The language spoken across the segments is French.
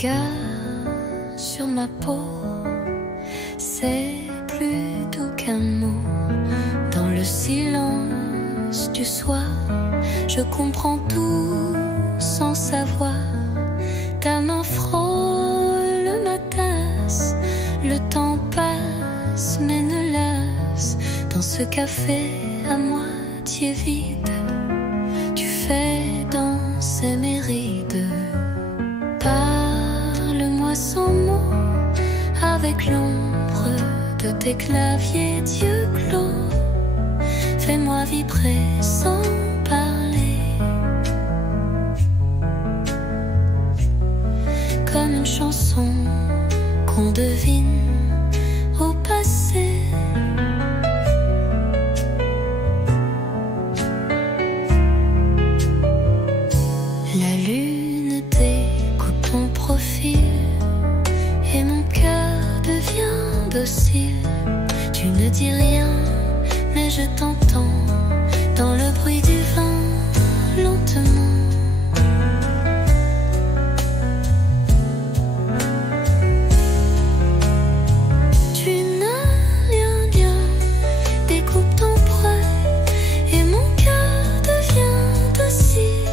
regard sur ma peau, c'est plus doux qu'un mot. Dans le silence du soir, je comprends tout sans savoir. Ta main frôle ma tasse, le temps passe mais ne lasse. Dans ce café à moitié vide, tu fais danser mes rides. Parle-moi sans mots, avec l'ombre de tes claviers d'yeux clos. Fais-moi vibrer sans parler, comme une chanson qu'on devine au passé. La lune découpe ton profil et mon cœur devient docile. Tu ne dis rien, mais je t'entends dans le bruit du vent, lentement. Tu n'as rien bien, découpe ton poids et mon cœur devient docile.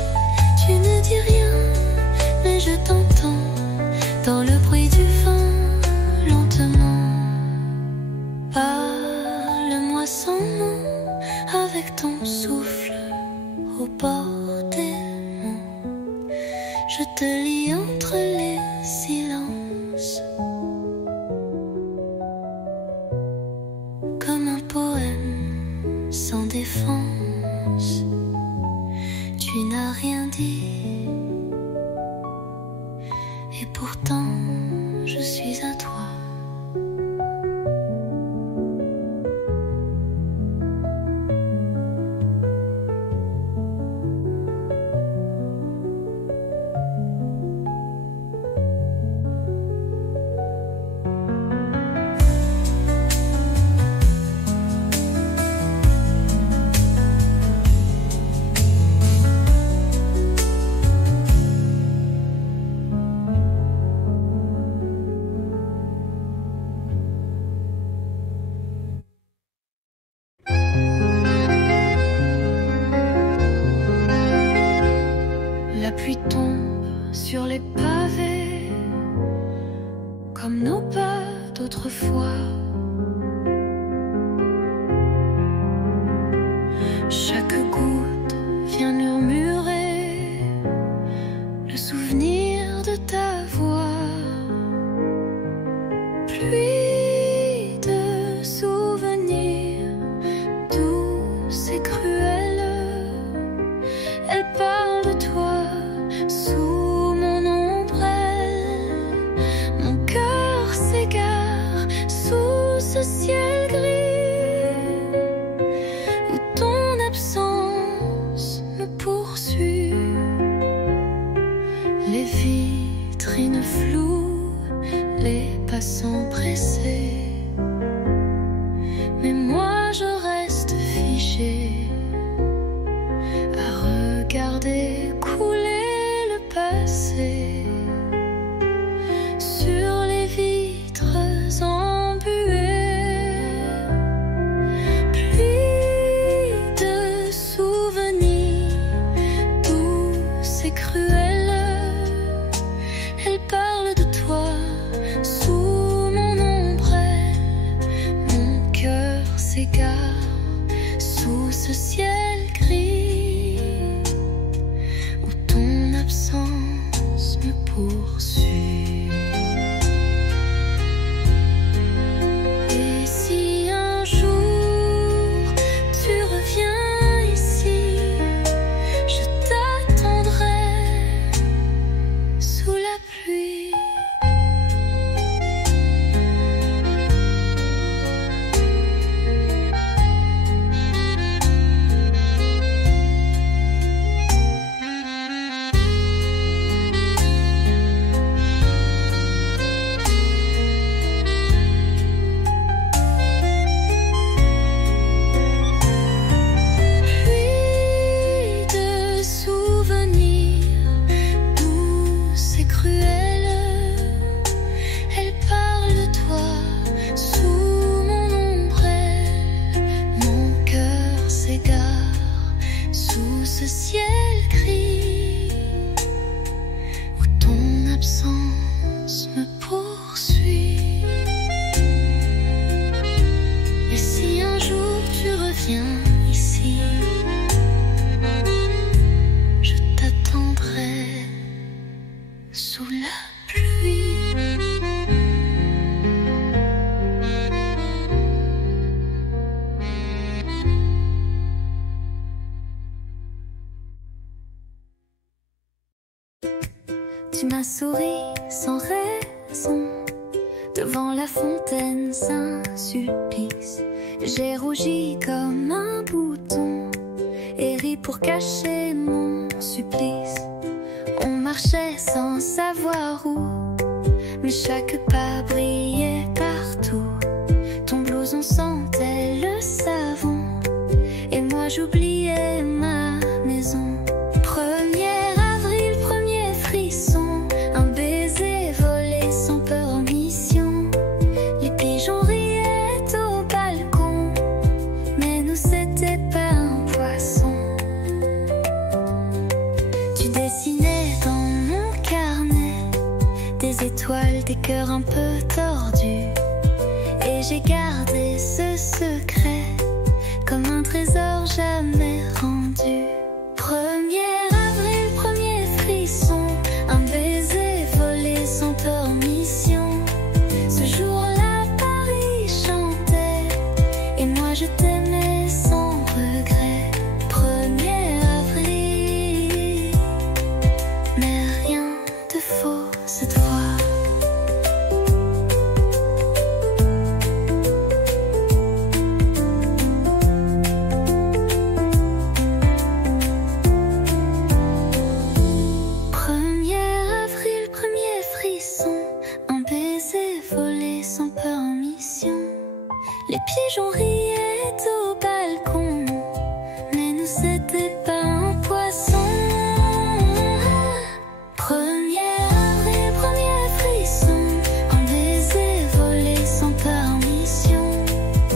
Tu ne dis rien, mais je t'entends dans le bruit du vent, lentement. Parle-moi sans nom, avec ton souffle au bord des mots. Je te lis entre les silences, comme un poème sans défense. Tu n'as rien dit, et pourtant je suis à toi. La pluie tombe sur les pavés, comme nos pas d'autrefois. Chaque goutte vient murmurer le souvenir de ta voix. Pluie de souvenirs douce et cruelle, elle parle de toi sous mon ombrelle. Mon cœur s'égare sous ce ciel gris où ton absence me poursuit. Les vitrines floues, les passants pressés, mais moi je reste figée à regarder couler le passé sur les vitres embuées. Pluie de souvenirs douce et cruelle, elle parle de toi sous mon ombrelle. Mon cœur s'égare sous ce ciel gris où ton absence me poursuit. Et si un jour tu reviens ici, je t'attendrai Tu m'as souri sans raison. Devant la fontaine, saint supplice. J'ai rougi comme un bouton et ri pour cacher mon supplice. On marchait sans savoir où, mais chaque pas brillait partout. Ton blouson sentait le savon et moi j'oubliais ma maison. 1er avril, premier frisson, un baiser volé sans peur en mission. Les pigeons riaient au balcon, mais nous c'était pas un poisson. Tu dessinais dans mon carnet des étoiles, des cœurs un peu tordus, et j'ai gardé ce secret comme un trésor jamais rendu. 1er avril, premier frisson, un baiser volé sans peur en mission. Ce jour-là, Paris chantait et moi je t'aimais sans regret. 1er avril, mais rien de faux cette fois. Les pigeons riaient au balcon, mais nous c'était pas un poisson. 1er avril, premier frisson, un baiser volé sans permission.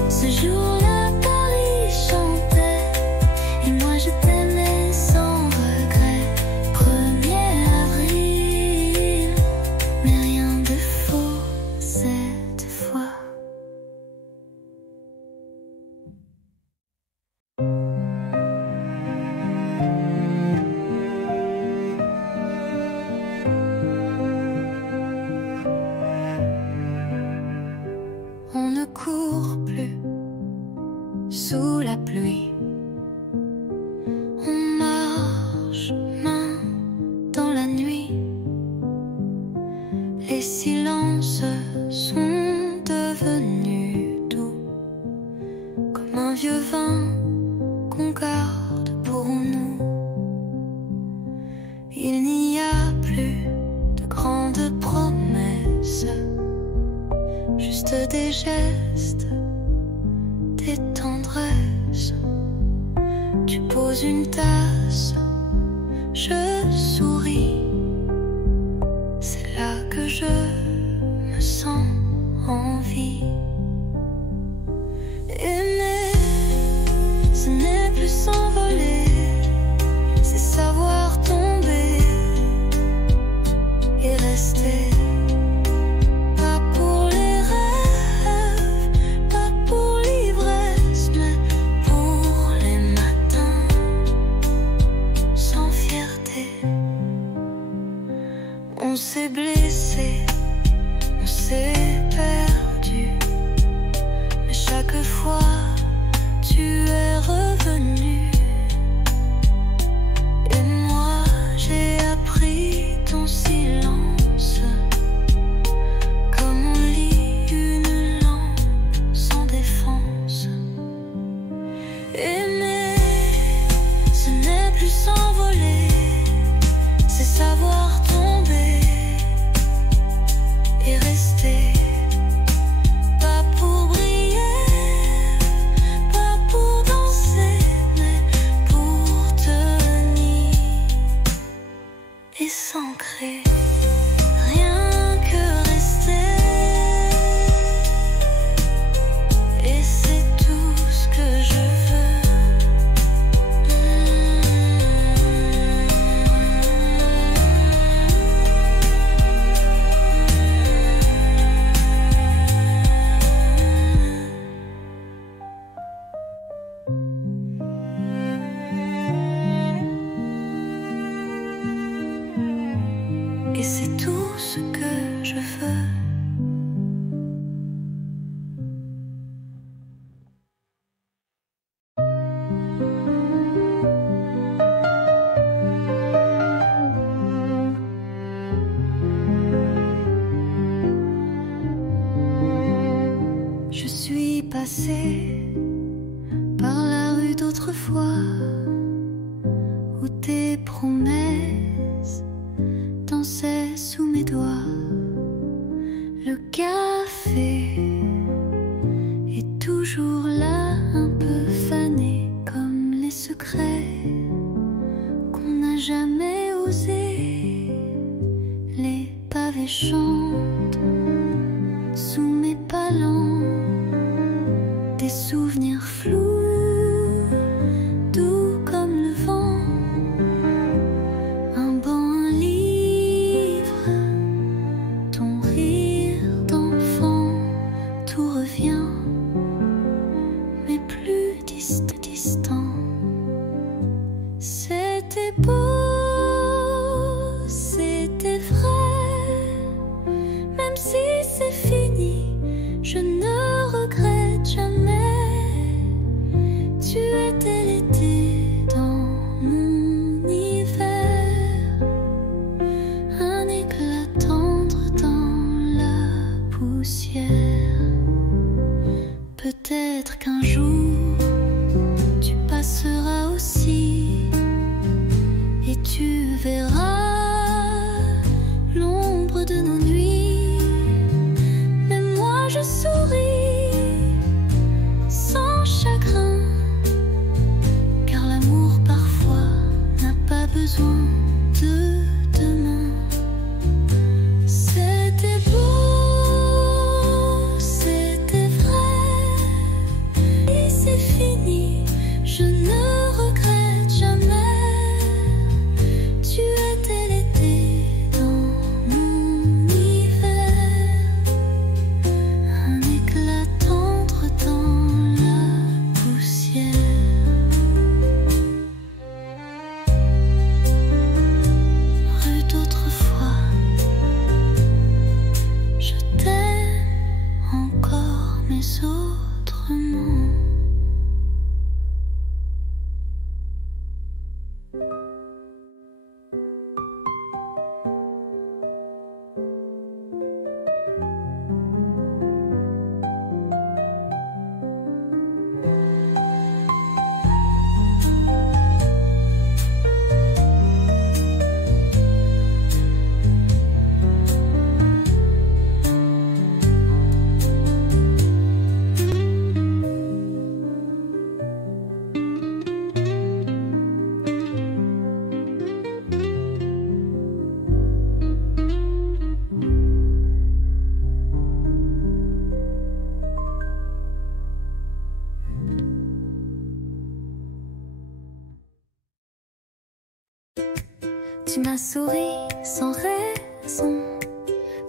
Ce jour-là, Paris chantait et moi je t'aimais sans regret. 1er avril, mais rien de faux cette fois. On ne court plus sous la pluie. On marche main dans la nuit. Les silences sont devenus doux, comme un vieux vin qu'on garde pour nous. Il n'y a plus de grandes promesses, juste des gestes, des tendresses. Tu poses une tasse, je souris. C'est là que je me sens en vie. Aimer, ce n'est plus s'envoler, c'est savoir tomber et rester. On s'est blessé, on s'est perdu, mais chaque fois tu es revenu. Et moi j'ai appris ton silence, comme on lit une lampe sans défense. Aimer, ce n'est plus s'envoler, c'est savoir tomber et rester. Pas pour briller, pas pour danser, mais pour tenir et s'ancrer. Rien que rester, et c'est tout ce que je veux. Et c'est tout ce que je veux. promesses dansaient sous mes doigts. Le café est toujours là, un peu fané, comme les secrets qu'on n'a jamais osé. Les pavés chantent sous mes pas lents, des souvenirs flous, doux comme le vent. Un banc, un livre, ton rire d'enfant, tout revient, mais plus distant. C'était beau, c'était vrai, même si c'est fini, je ne regrette jamais. Tu étais l'été dans mon hiver, un éclat tendre dans la poussière. Peut-être qu'un jour tu passeras aussi et tu verras l'ombre de nos nuits. Mais moi je souris sans chagrin, car l'amour parfois n'a pas besoin de demain. C'était beau, c'était vrai, et c'est fini, je ne regrette jamais. Tu étais l'été dans mon hiver, un éclat tendre dans la poussière. Rue d'autrefois, je t'aime encore, mais autrement. Tu m'as souri sans raison,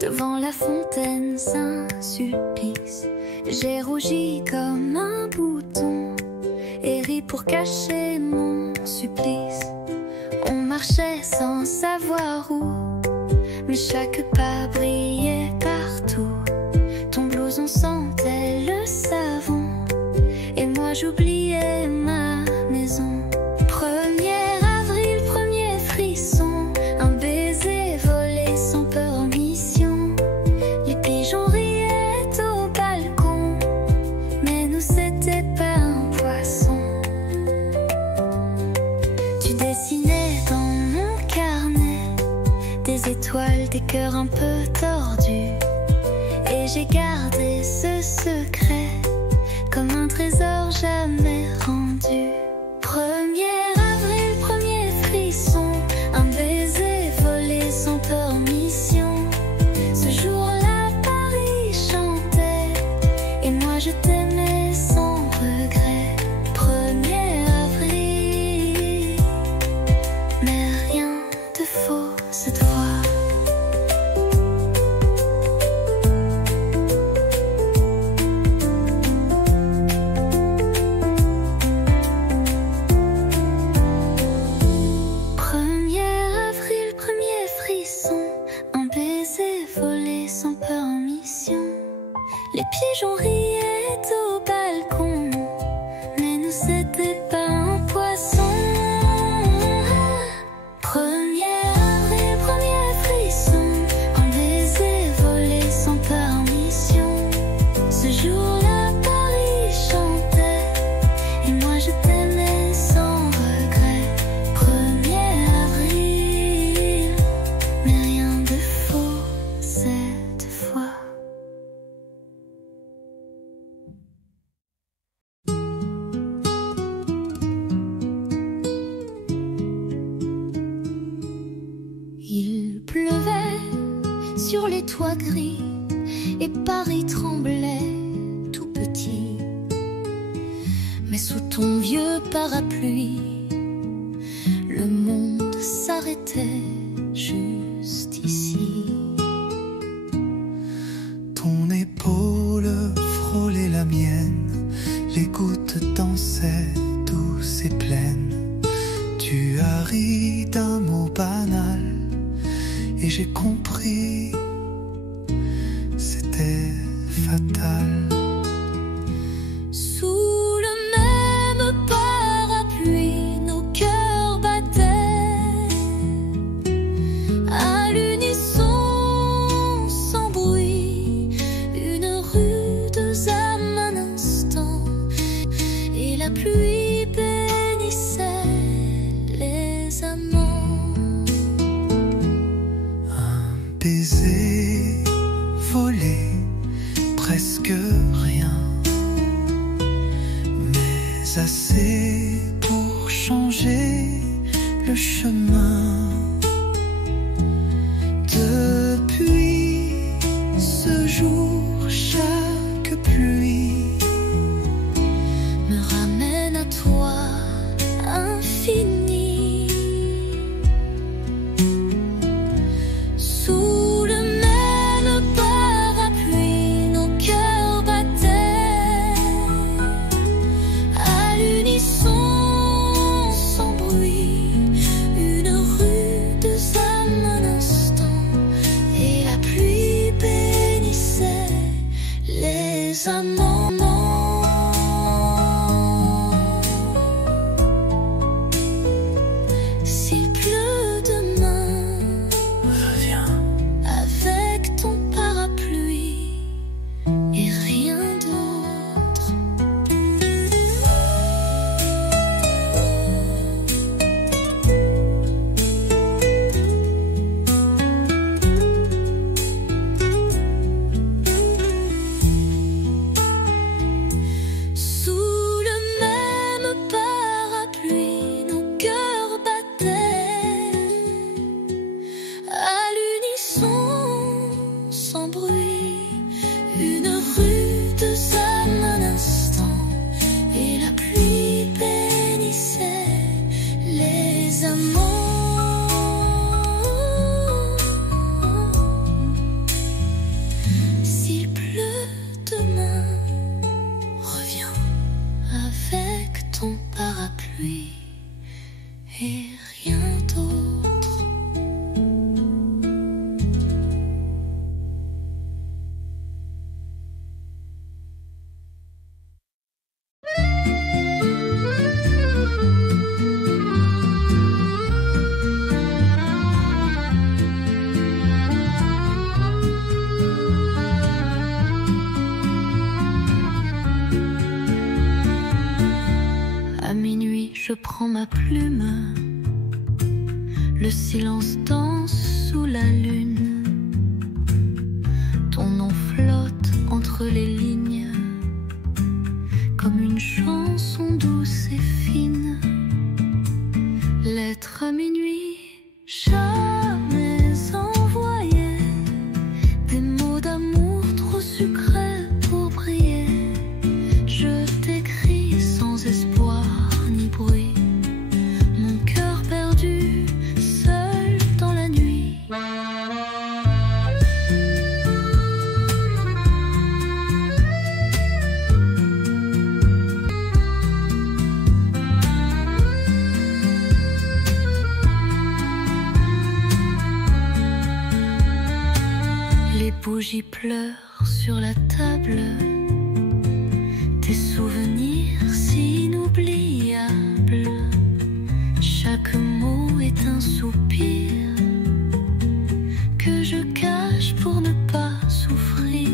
devant la fontaine, c'est un supplice. J'ai rougi comme un bouton et ri pour cacher mon supplice. On marchait sans savoir où, mais chaque pas brillait partout. Ton blouson sentait le savon et moi j'oubliais ma maison. 1er avril, premier frisson, un baiser volé sans peur en mission. Les pigeons riaient au balcon, mais nous c'était pas un poisson. Tu dessinais dans mon carnet des étoiles, des cœurs un peu tordus, et j'ai gardé ce secret comme un trésor jamais rendu. 1er avril, premier frisson, un baiser volé sans peur en mission. Ce jour-là, Paris chantait et moi je t'aimais sans regret. 1er avril, mais rien de faux cette fois. Les pigeons riaient au balcon, mais nous c'était pas un poisson. 1er avril, premier frisson, un baiser volé sans peur en mission. Ce jour-là, Paris chantait et moi je t'aimais sans regret. 1er avril. sur les toits gris et Paris tremblait tout petit. Mais sous ton vieux parapluie, le monde s'arrêtait juste ici. Ton épaule frôlait la mienne, les gouttes dansaient douces et pleines. Tu as ri d'un mot banal et j'ai compris, c'était fatal. Sous le même parapluie, nos cœurs battaient à l'unisson, sans bruit. Une rude âme un instant, et la pluie bénissait les amants. Un baiser volé, presque rien, mais assez pour changer le chemin. Depuis ce jour, chaque pluie Me ramène à toi, infini. Sous le même parapluie, nos cœurs battaient à l'unisson, sans bruit. Une rude âme un instant, et la pluie bénissait les amants. S'il pleut demain, reviens. avec ton parapluie et rien d'autre. Sous le même parapluie, nos cœurs battaient à l'unisson, sans bruit. Une rude âme un instant, et la pluie bénissait les amants. S'il pleut demain, reviens avec ton parapluie et rien d'autre. À minuit, je prends ma plume. Le silence danse sous la lune. Ton nom flotte entre les lignes, comme une chanson douce et fine. Lettre à minuit, jamais envoyée. Des mots d'amour trop sucrés pour briller. Je t'écris sans espoir ni bruit, mon cœur perdu, seul dans la nuit. Les bougies pleurent sur la table, tes souvenirs si inoubliables. Chaque mot est un soupir que je cache pour ne pas souffrir.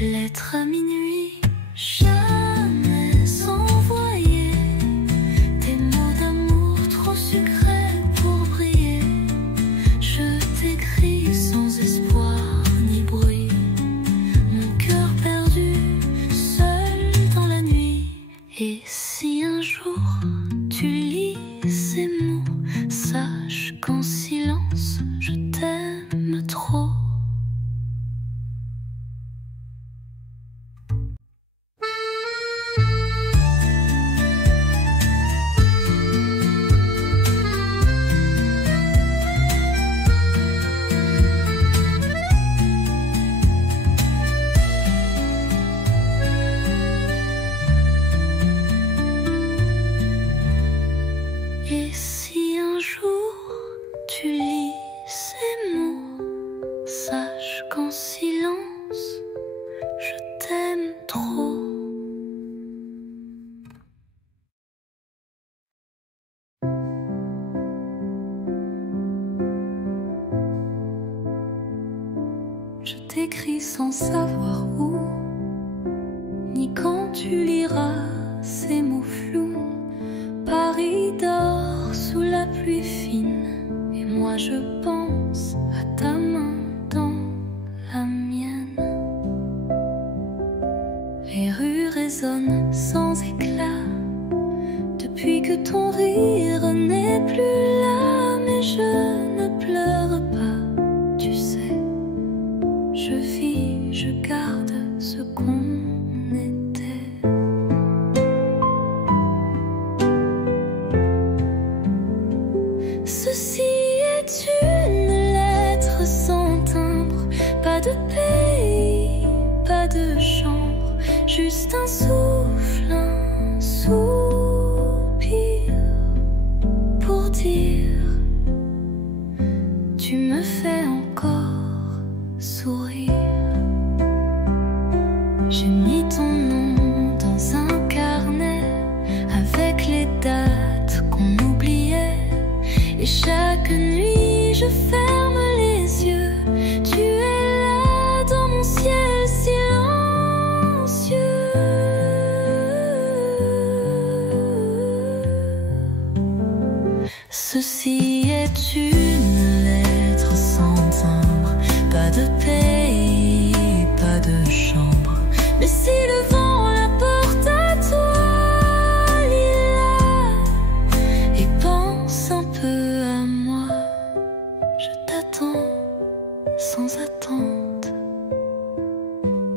Lettre à minuit, jamais envoyée. Des mots d'amour trop sucrés pour briller. Je t'écris sans espoir ni bruit, mon cœur perdu, seul dans la nuit. Et si un jour tu lis ces mots, sache qu'en silence je t'aime trop. t'écris sans savoir où, ni quand tu liras ces mots flous. Paris dort sous la pluie fine, et moi je pense à ta main dans la mienne. Les rues résonnent sans éclat depuis que ton rire n'est plus là, mais je ne pleure pas, tu sais. Je vis, je garde ce qu'on était. Ceci est une lettre sans timbre, pas de pays, pas de chambre, juste un souffle, un soupir pour dire tu me fais encore sourire. J'ai mis ton nom dans un carnet avec les dates qu'on oubliait, et chaque nuit je ferme les yeux. Tu es là dans mon ciel silencieux. Ceci est une lettre sans timbre, pas de pays, pas de chambre, mais si le vent la porte à toi, lis-la et pense un peu à moi. Je t'attends sans attente,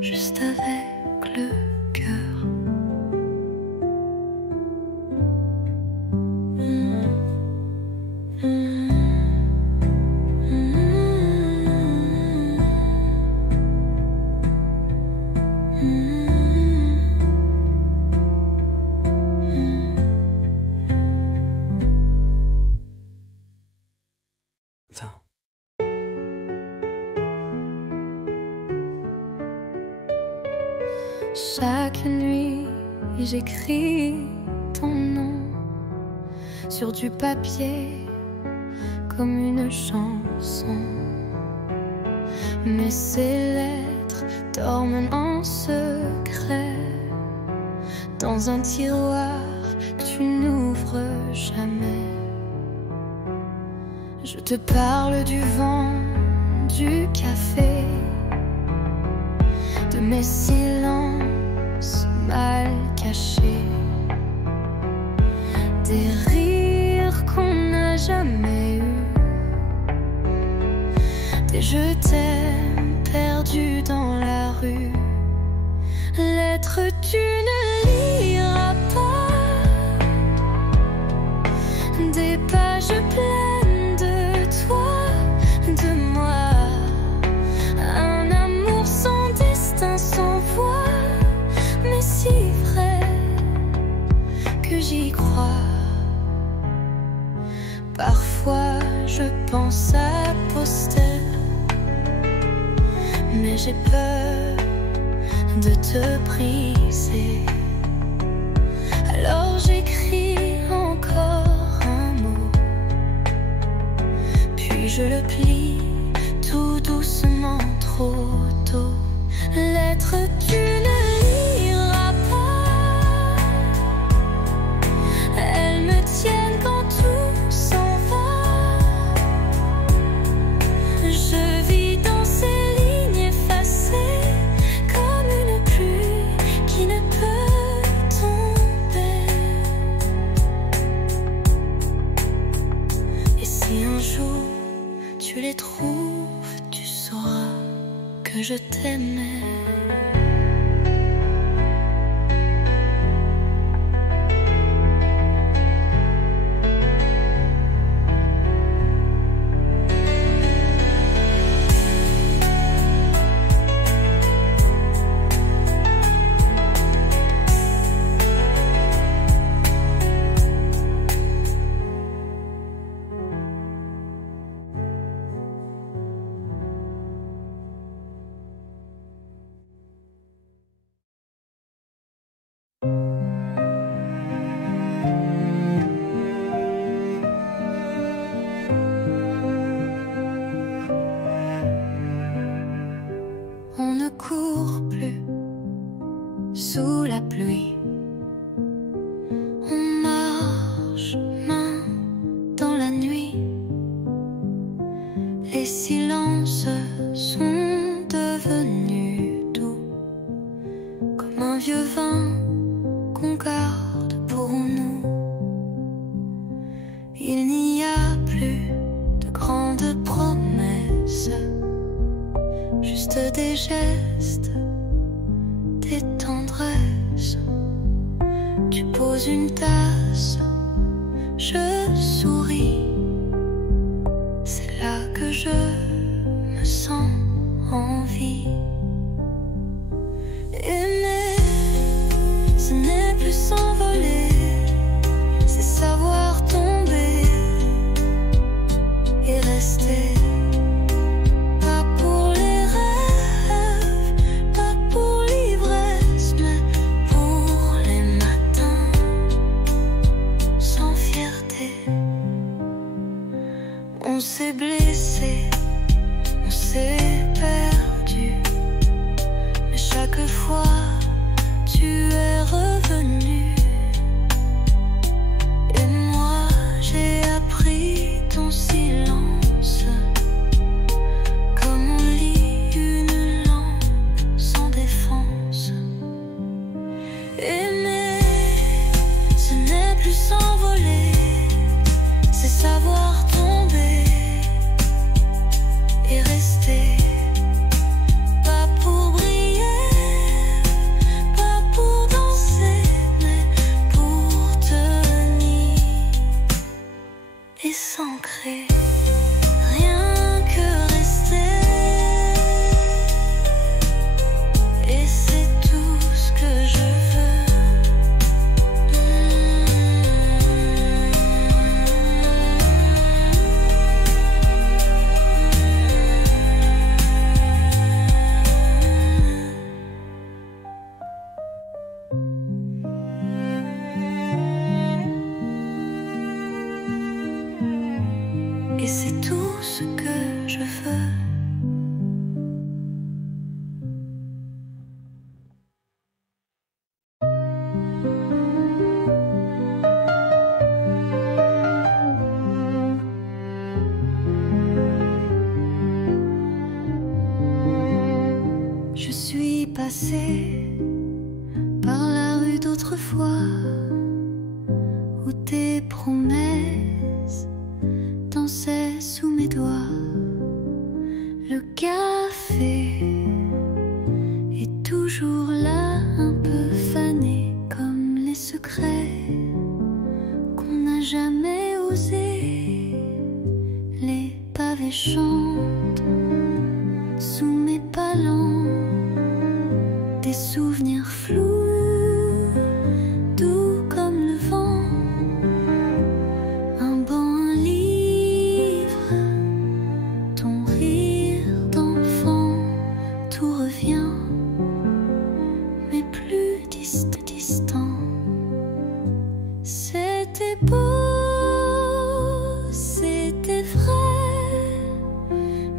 juste avec le cœur. Attends. Chaque nuit, j'écris ton nom sur du papier comme une chanson. Mais ces lettres dorment en secret dans un tiroir que tu n'ouvres jamais. Je te parle du vent, du café, de mes silences mal cachés, des rires qu'on n'a jamais eus, des je t'aime perdus dans la rue. Lettres tu ne liras pas, des pages pleines de toi, de moi, un amour sans destin, sans voix, mais si vrai que j'y crois. Parfois je pense à poster, mais j'ai peur de te briser. Alors j'écris encore un mot, puis je le plie tout doucement, trop tôt. Lettre tu ne liras pas, elles me tiennent quand tout s'en va. Je vis dans ces lignes effacées comme une pluie qui ne peut tomber. Et si un jour tu les trouves, tu sauras que je t'aimais. Les silences sont devenus doux, comme un vieux vin qu'on garde pour nous. Il n'y a plus de grandes promesses, juste des gestes, des tendresses. Tu poses une tasse, je souris. C'est là que je me sens en vie. Aimer, ce n'est plus s'envoler, c'est savoir tomber et rester. Pas pour les rêves, pas pour l'ivresse, mais pour les matins sans fierté. On s'est blessé, on s'est perdu, mais chaque fois tu es revenu. Et moi j'ai appris ton silence, comme on lit une langue sans défense. Aimer, ce n'est plus s'envoler, c'est savoir tomber et rester. Pas pour briller, pas pour danser, mais pour tenir et s'ancrer. Rien que rester, et c'est tout ce que je veux. Et c'est tout ce que je veux. Je suis passée par la rue d'autrefois, où tes promesses dansaient sous mes doigts. Le café est toujours là, un peu fané, comme les secrets qu'on n'a jamais osé. Les pavés chantent sous mes palans, des souvenirs flous, doux comme le vent. Un banc, un livre, ton rire d'enfant, tout revient, mais plus distant. C'était beau, c'était vrai,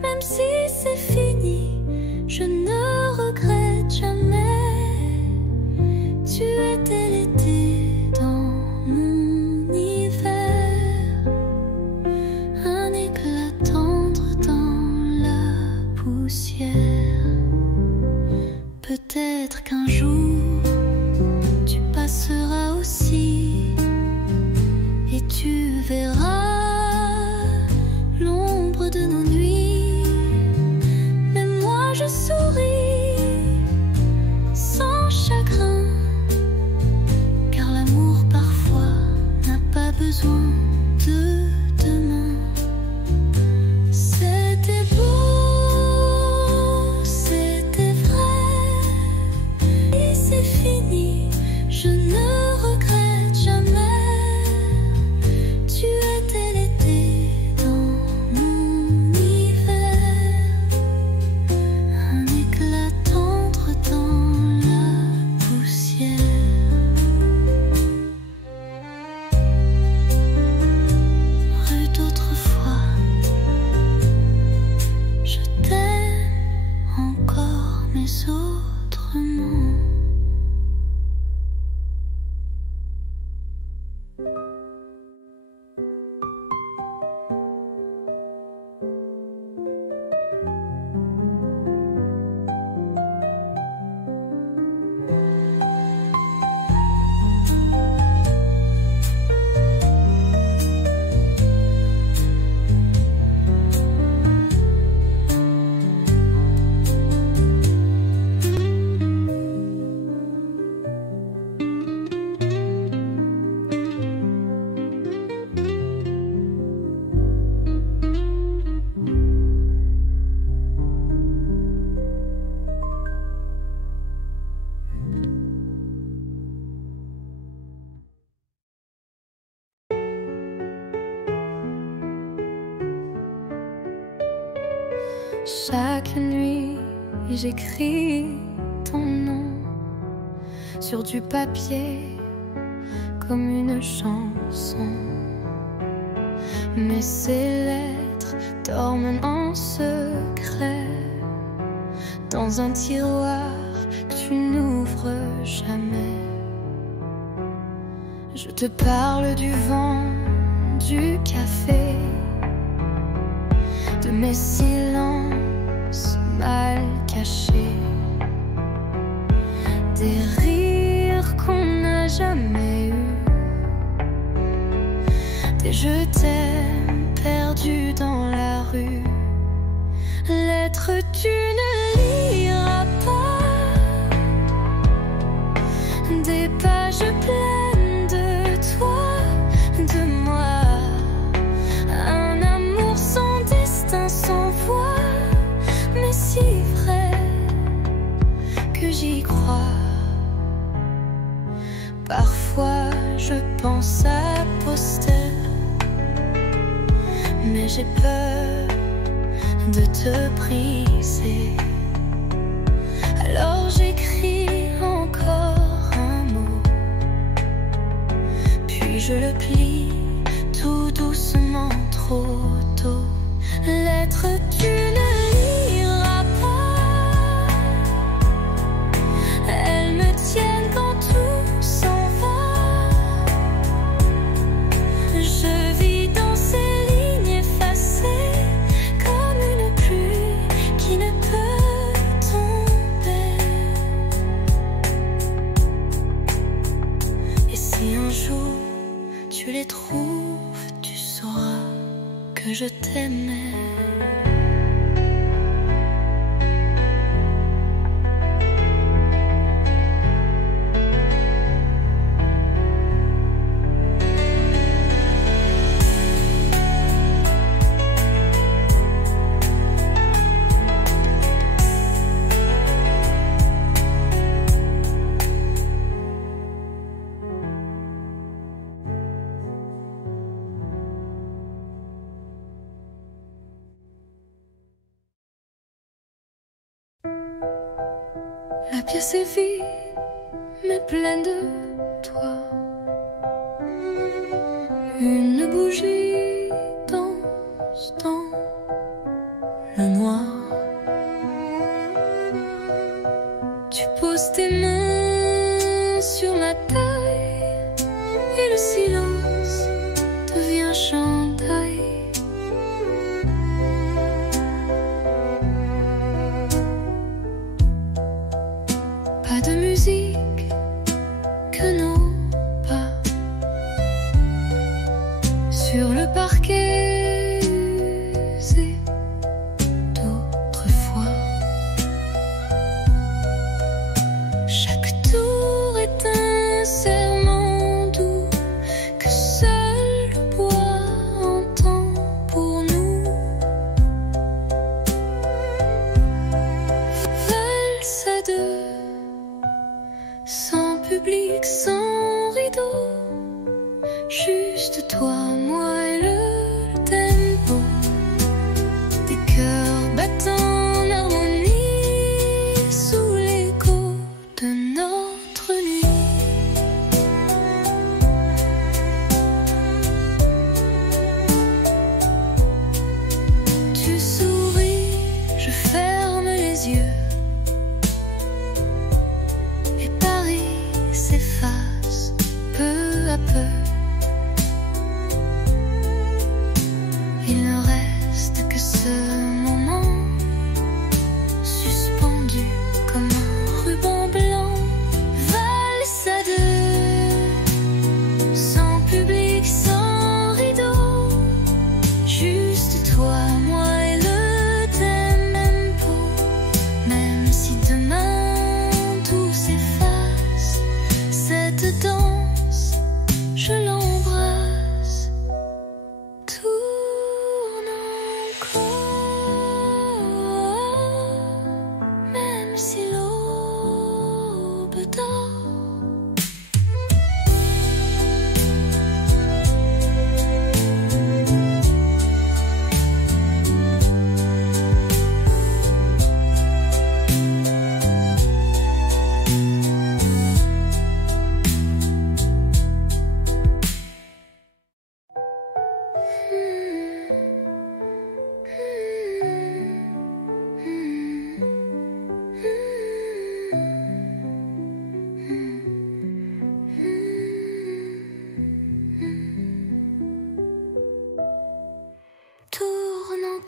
même si c'est fini, je ne regrette jamais. Chaque nuit, j'écris ton nom sur du papier comme une chanson. Mais ces lettres dorment en secret dans un tiroir que tu n'ouvres jamais. Je te parle du vent, du café, de mes silences mal cachés, des rires qu'on n'a jamais eus, des je t'aime perdus dans la rue. Lettres tu ne liras pas, des pages pleines de toi, de moi, un amour sans destin, sans voix, mais si vrai que j'y crois. Parfois je pense à poster, mais j'ai peur de te briser. Alors j'écris encore un mot, puis je le plie tout doucement, trop tôt. Lettre tu ne liras pas, elles me tiennent quand tout s'en va. Je vis dans ces lignes effacées comme une pluie qui ne peut tomber. Et si un jour tu les trouves, tu sauras que je t'aimais. La pièce est vide, mais pleine de toi. Une bougie danse dans le noir. Tu poses tes mains sur ma taille et le silence devient chandail. Pas de musique que nos pas sur le parquet usé d'autrefois. Chaque tour est un serment doux que seul le bois entend pour nous. Valse à deux, sans public, sans rideau, juste toi, moi et le tempo. Des cœurs battant en harmonie sous l'écho de notre nuit. Tu souris, je ferme les yeux et Paris s'efface peu à peu.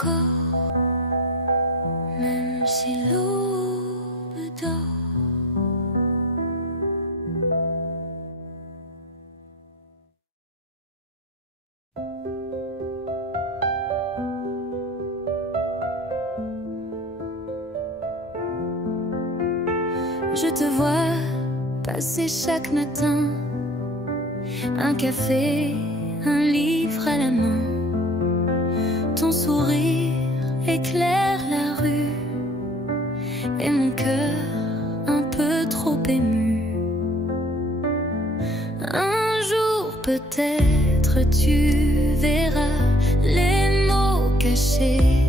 encore, même si l'aube dort. Je te vois passer chaque matin, un café, un livre à la main. Ton sourire éclaire la rue et mon cœur un peu trop ému. Un jour peut-être tu verras les mots cachés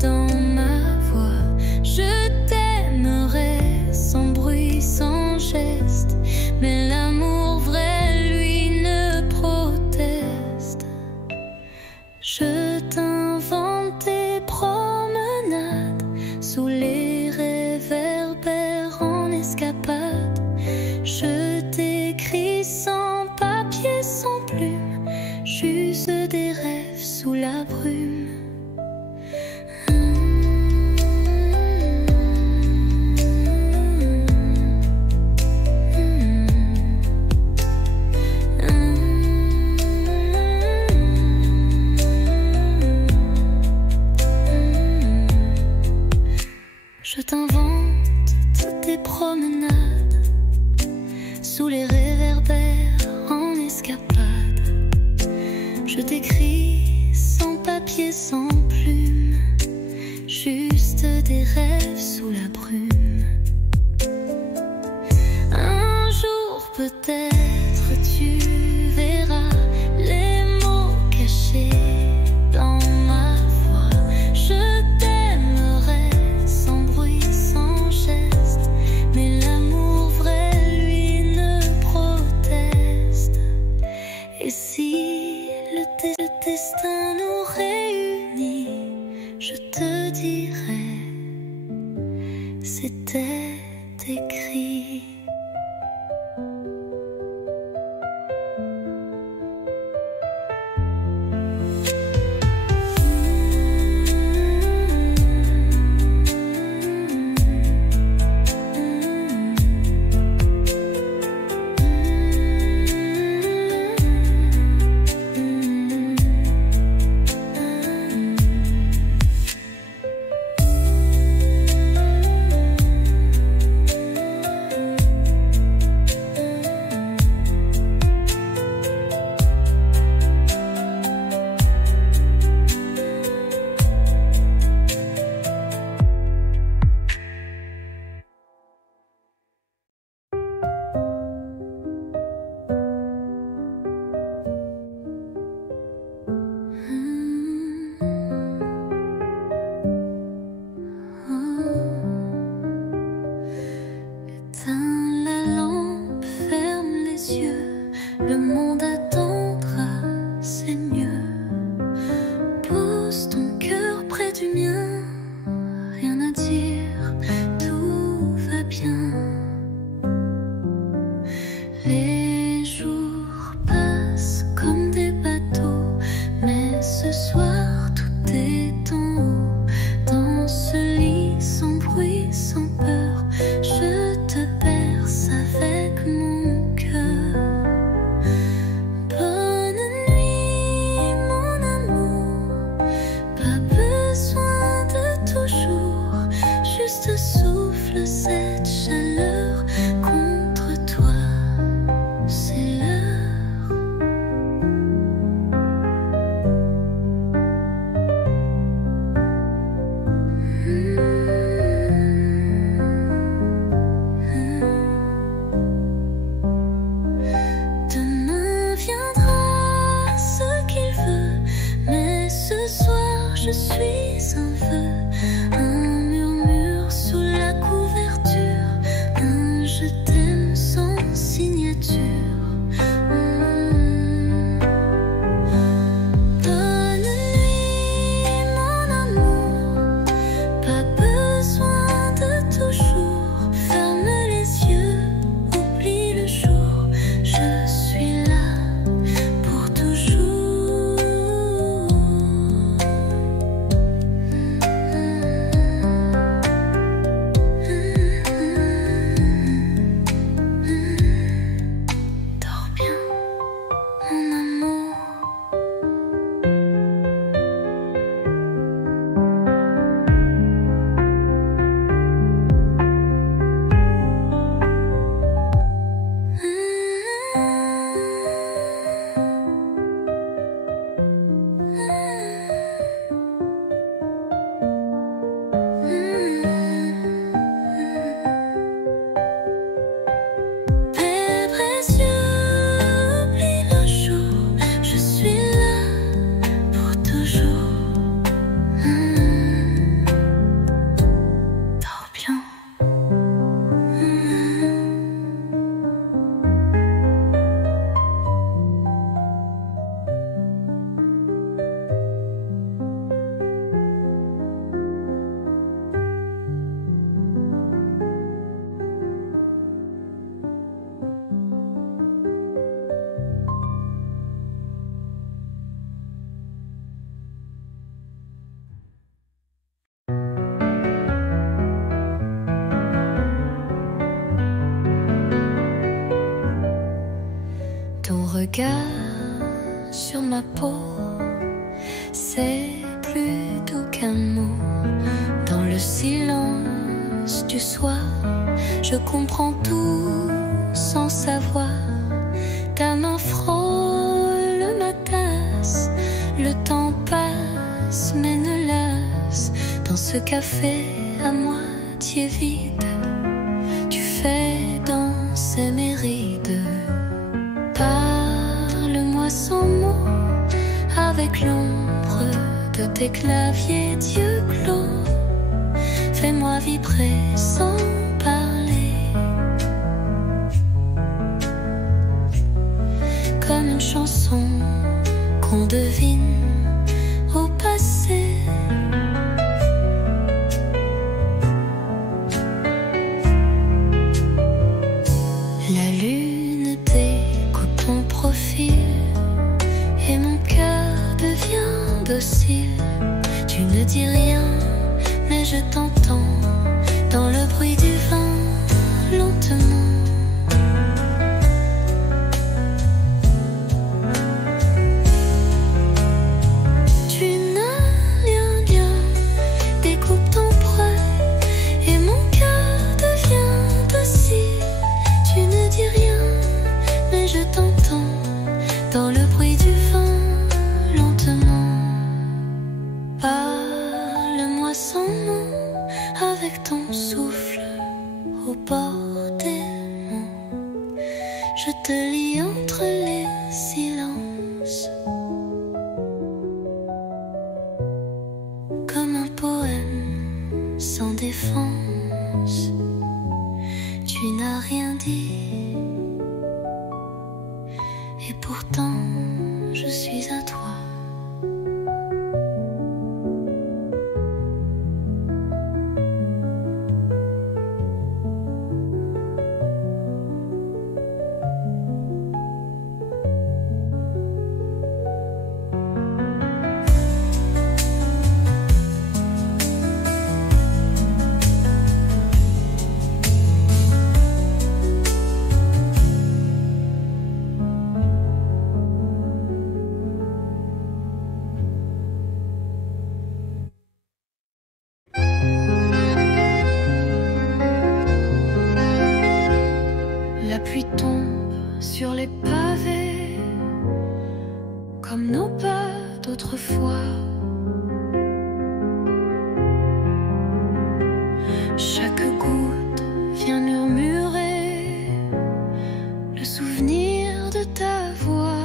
dans ma voix. Je t'aimerai sans bruit, sans geste, mais l'amour vrai, lui, ne proteste. Je t'invente des promenades sous les réverbères en escapade. Je t'écris sans papier, sans plume, juste des rêves sous la brume. Je t'invente toutes tes promenades sous les réverbères en escapade. Je t'écris sans papier, sans plume, juste des rêves sous la brume. Un jour peut-être tu verras les mots cachés dans ma voix. Je t'aimerai sans bruit, sans geste, mais l'amour vrai, lui, ne proteste. Et si le destin nous réunit, je te dirai, c'était écrit. Éteins la lampe, ferme les yeux, le monde attendra, c'est mieux. Pose ton cœur près du mien, rien à dire, tout va bien. Les jours passent comme des bateaux, mais ce soir tout est en haut. Dans ce lit sans bruit, sans peur, je te berce avec mon cœur. Bonne nuit mon amour, pas besoin de toujours, juste souffle cette chaleur contre toi, c'est l'heure. Demain viendra ce qu'il veut, mais ce soir je suis un vœu, un murmure sous la couverture, un je t'aime sans signature. Bonne nuit mon amour, pas besoin de toujours, ferme les yeux, oublie le jour, je suis là pour toujours. regard sur ma peau, c'est plus doux qu'un mot. Dans le silence du soir, je comprends tout sans savoir. Ta main frôle ma tasse, le temps passe mais ne lasse. Dans ce café à moitié vide, tu fais danser mes rides. Parle-moi sans mots, avec l'ombre de tes claviers d'yeux clos. Fais-moi vibrer sans parler, comme une chanson qu'on devine au passé. La lune découpe ton profil et mon cœur devient docile. Tu ne dis rien, mais je t'entends dans le bruit du vent, lentement. Tu n'as rien bien, découpe ton poids et mon cœur devient docile. Tu ne dis rien, mais je t'entends dans le bruit du vent, lentement. Parle-moi sans mots, avec ton souffle au bord des mots. Je te lis entre les silences, comme un poème sans défense. Tu n'as rien dit, et pourtant je suis à toi. La pluie tombe sur les pavés, comme nos pas d'autrefois. Chaque goutte vient murmurer le souvenir de ta voix.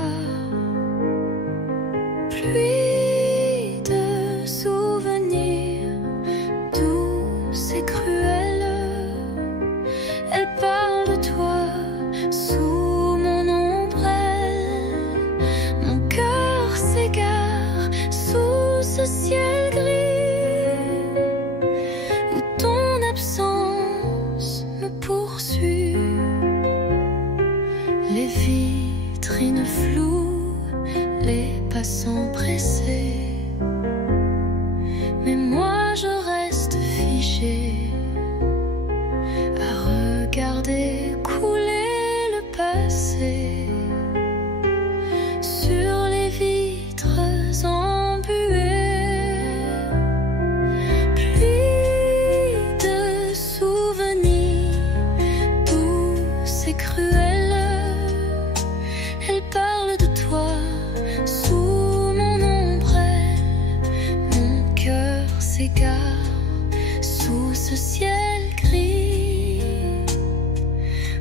Pluie de souvenirs douce et cruelle, elle parle de toi sous mon ombrelle. Mon cœur s'égare sous ce ciel gris où ton absence me poursuit. Les vitrines floues, les passants pressés, mais moi je reste figée à regarder couler le passé sur les vitres embuées. Pluie de souvenirs douce et cruelle, elle parle de toi sous mon ombrelle. Mon cœur s'égare sous ce ciel gris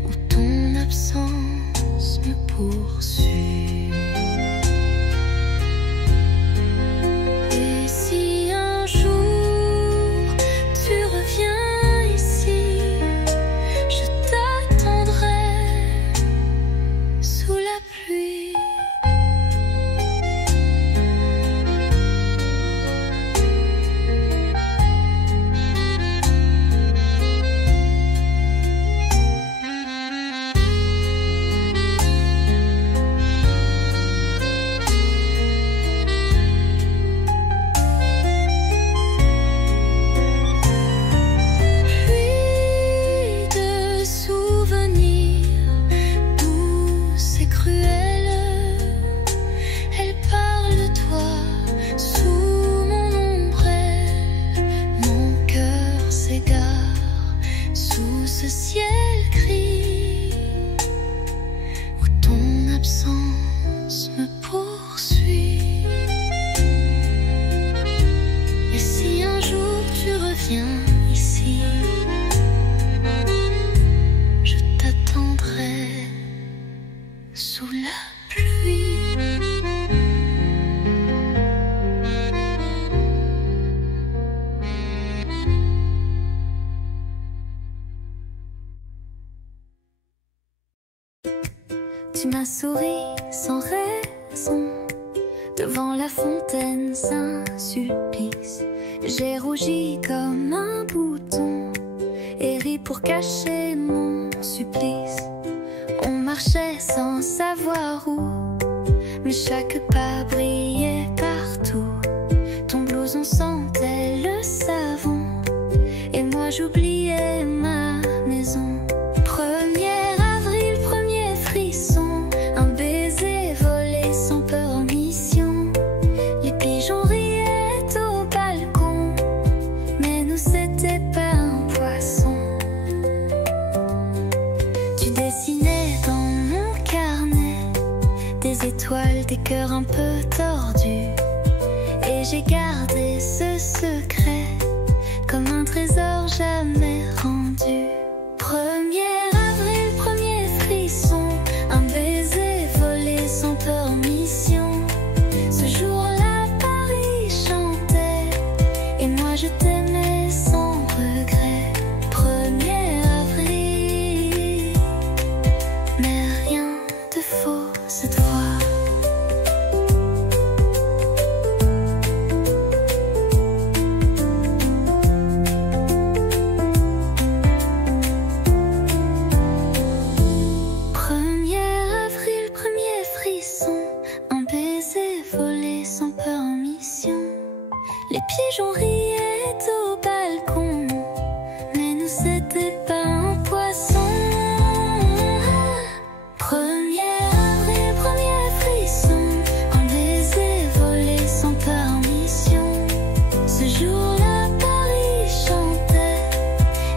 où ton absence me poursuit. Et si un jour tu reviens ici, je t'attendrai sous la pluie. Tu m'as souri sans raison devant la fontaine, Saint Sulpice. J'ai rougi comme un bouton et ri pour cacher mon supplice. On marchait sans savoir où, mais chaque pas brillait partout. Ton blouson sentait le savon et moi j'oubliais ma maison. 1er avril, premier frisson, un baiser volé sans permission. Les pigeons riaient au balcon, mais nous c'était pas un poisson. Tu dessinais dans mon carnet des étoiles, des cœurs un peu tordus, et j'ai gardé ce secret comme un trésor jamais rendu. 1er avril, premier frisson, un baiser volé sans permission. Ce jour-là, Paris chantait et moi je t'aimais sans regret. 1er avril, mais rien de faux cette fois. Les pigeons riaient au balcon, mais nous c'était pas un poisson. 1er avril, premier frisson, un baiser volé sans permission. Ce jour-là, Paris chantait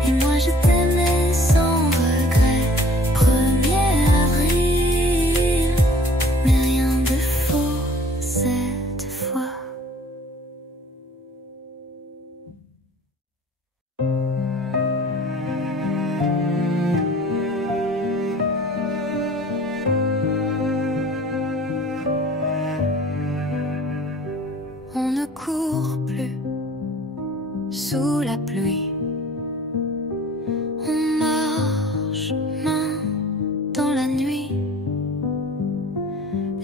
et moi je t'aimais sans regret. 1er avril, mais rien de faux cette fois. On ne court plus sous la pluie. On marche main dans la nuit.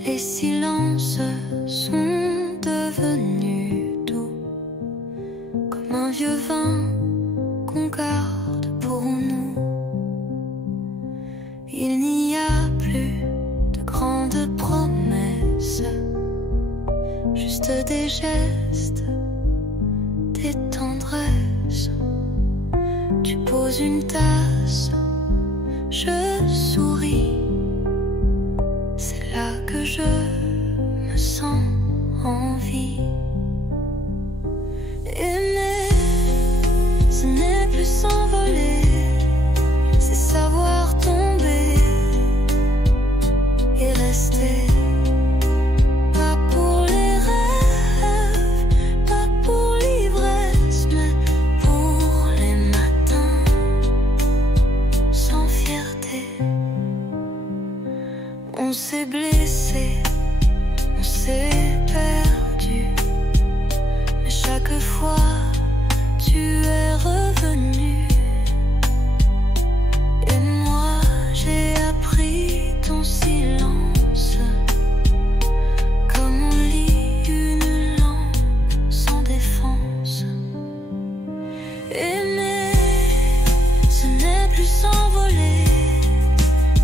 Les silences sont devenus doux, comme un vieux vin qu'on garde pour nous. Il n'y a plus de grandes promesses, juste des gestes, des tendresses. Tu poses une tasse, je souris. C'est là que je me sens en vie. Aimer, ce n'est plus s'envoler, c'est savoir tomber et rester. Pas pour les rêves, pas pour l'ivresse, mais pour les matins sans fierté. On s'est blessé, on s'est perdu, mais chaque fois tu es revenu. Et moi j'ai appris ton silence, comme on lit une lampe sans défense. Aimer, ce n'est plus s'envoler,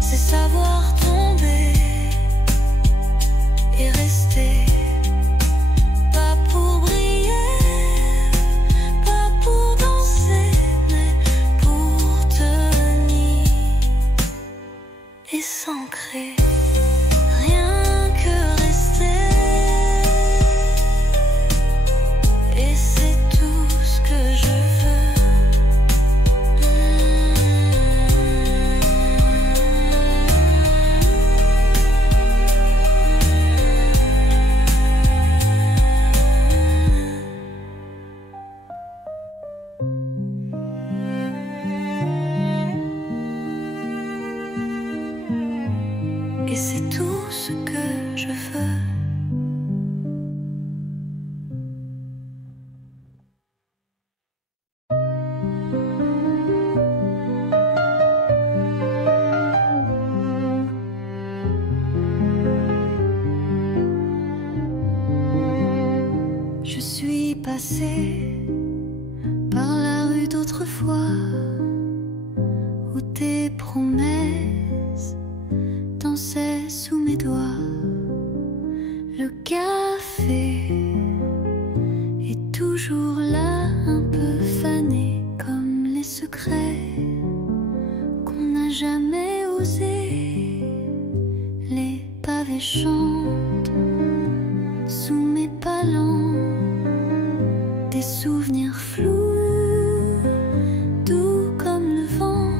c'est savoir tomber et rester. Pas pour briller, pas pour danser, mais pour tenir et s'ancrer. Rien que rester, et c'est tout ce que je veux. là un peu fané, comme les secrets qu'on n'a jamais osé. Les pavés chantent sous mes pas lents, des souvenirs flous, doux comme le vent.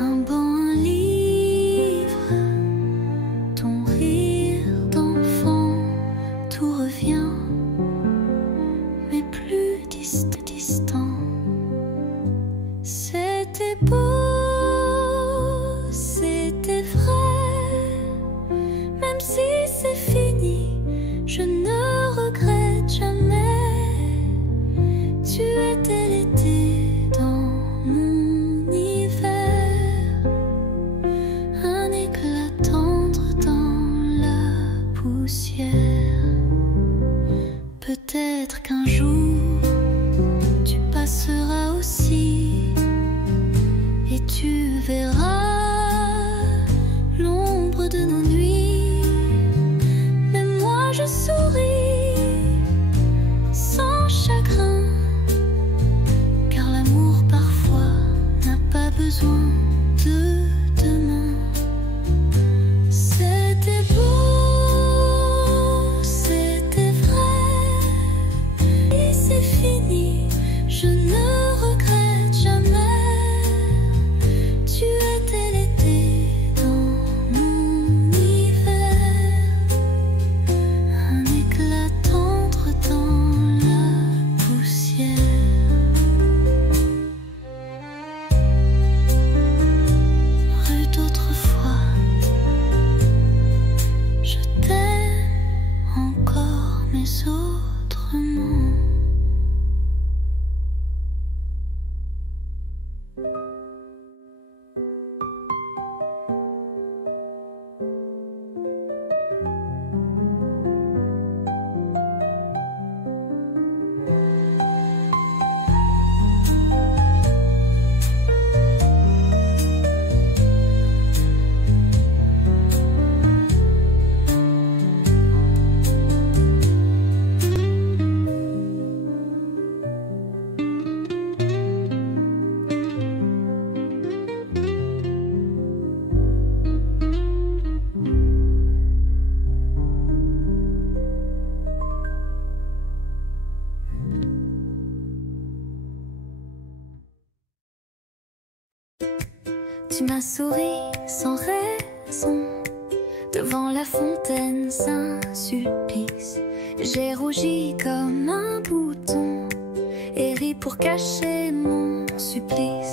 Un banc, un livre, ton rire d'enfant, tout revient, mais plus distant. C'était beau, c'était vrai, même si c'est fini, je ne regrette jamais. Tu étais l'été dans mon hiver, un éclat tendre dans la poussière. Peut-être qu'un jour tu passeras aussi et tu verras l'ombre de nos nuits. Mais moi je souris sans chagrin, car l'amour parfois n'a pas besoin de demain. C'était beau, c'était vrai, et c'est fini, je ne regrette jamais. Tu étais l'été dans mon hiver, un éclat tendre dans la poussière. Rue d'autrefois, je t'aime encore, mais autrement. Tu m'as souri sans raison devant la fontaine Saint-Sulpice. J'ai rougi comme un bouton et ri pour cacher mon supplice.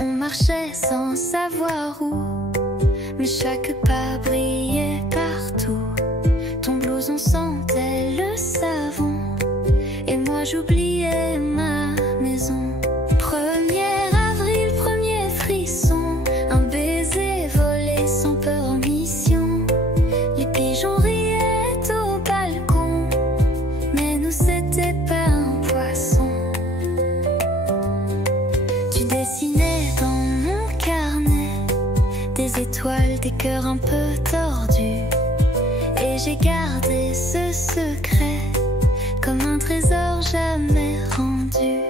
On marchait sans savoir où, mais chaque pas brillait partout. Ton blouson sentait le savon et moi j'oubliais ma maison. 1er avril, premier frisson, un baiser volé sans permission. Les pigeons riaient au balcon, mais nous c'était pas un poisson. Tu dessinais dans mon carnet des étoiles, des cœurs un peu tordus, et j'ai gardé ce secret comme un trésor jamais rendu.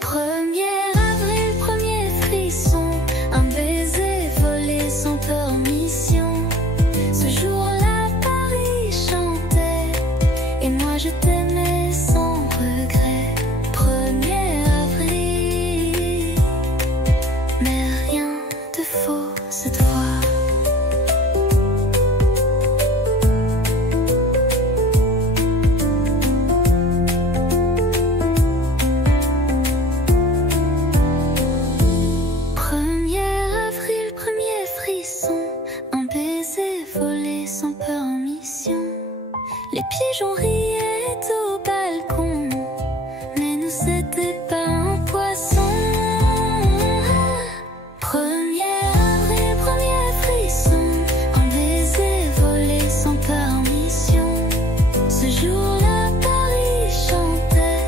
1er avril, premier frisson, un baiser volé sans permission. Ce jour-là, Paris chantait et moi je t'aimais sans regret. 1er avril, mais rien de faux cette fois. Les pigeons riaient au balcon, mais nous c'était pas un poisson. 1er avril, premier frisson, un baiser volé sans permission. Ce jour-là, Paris chantait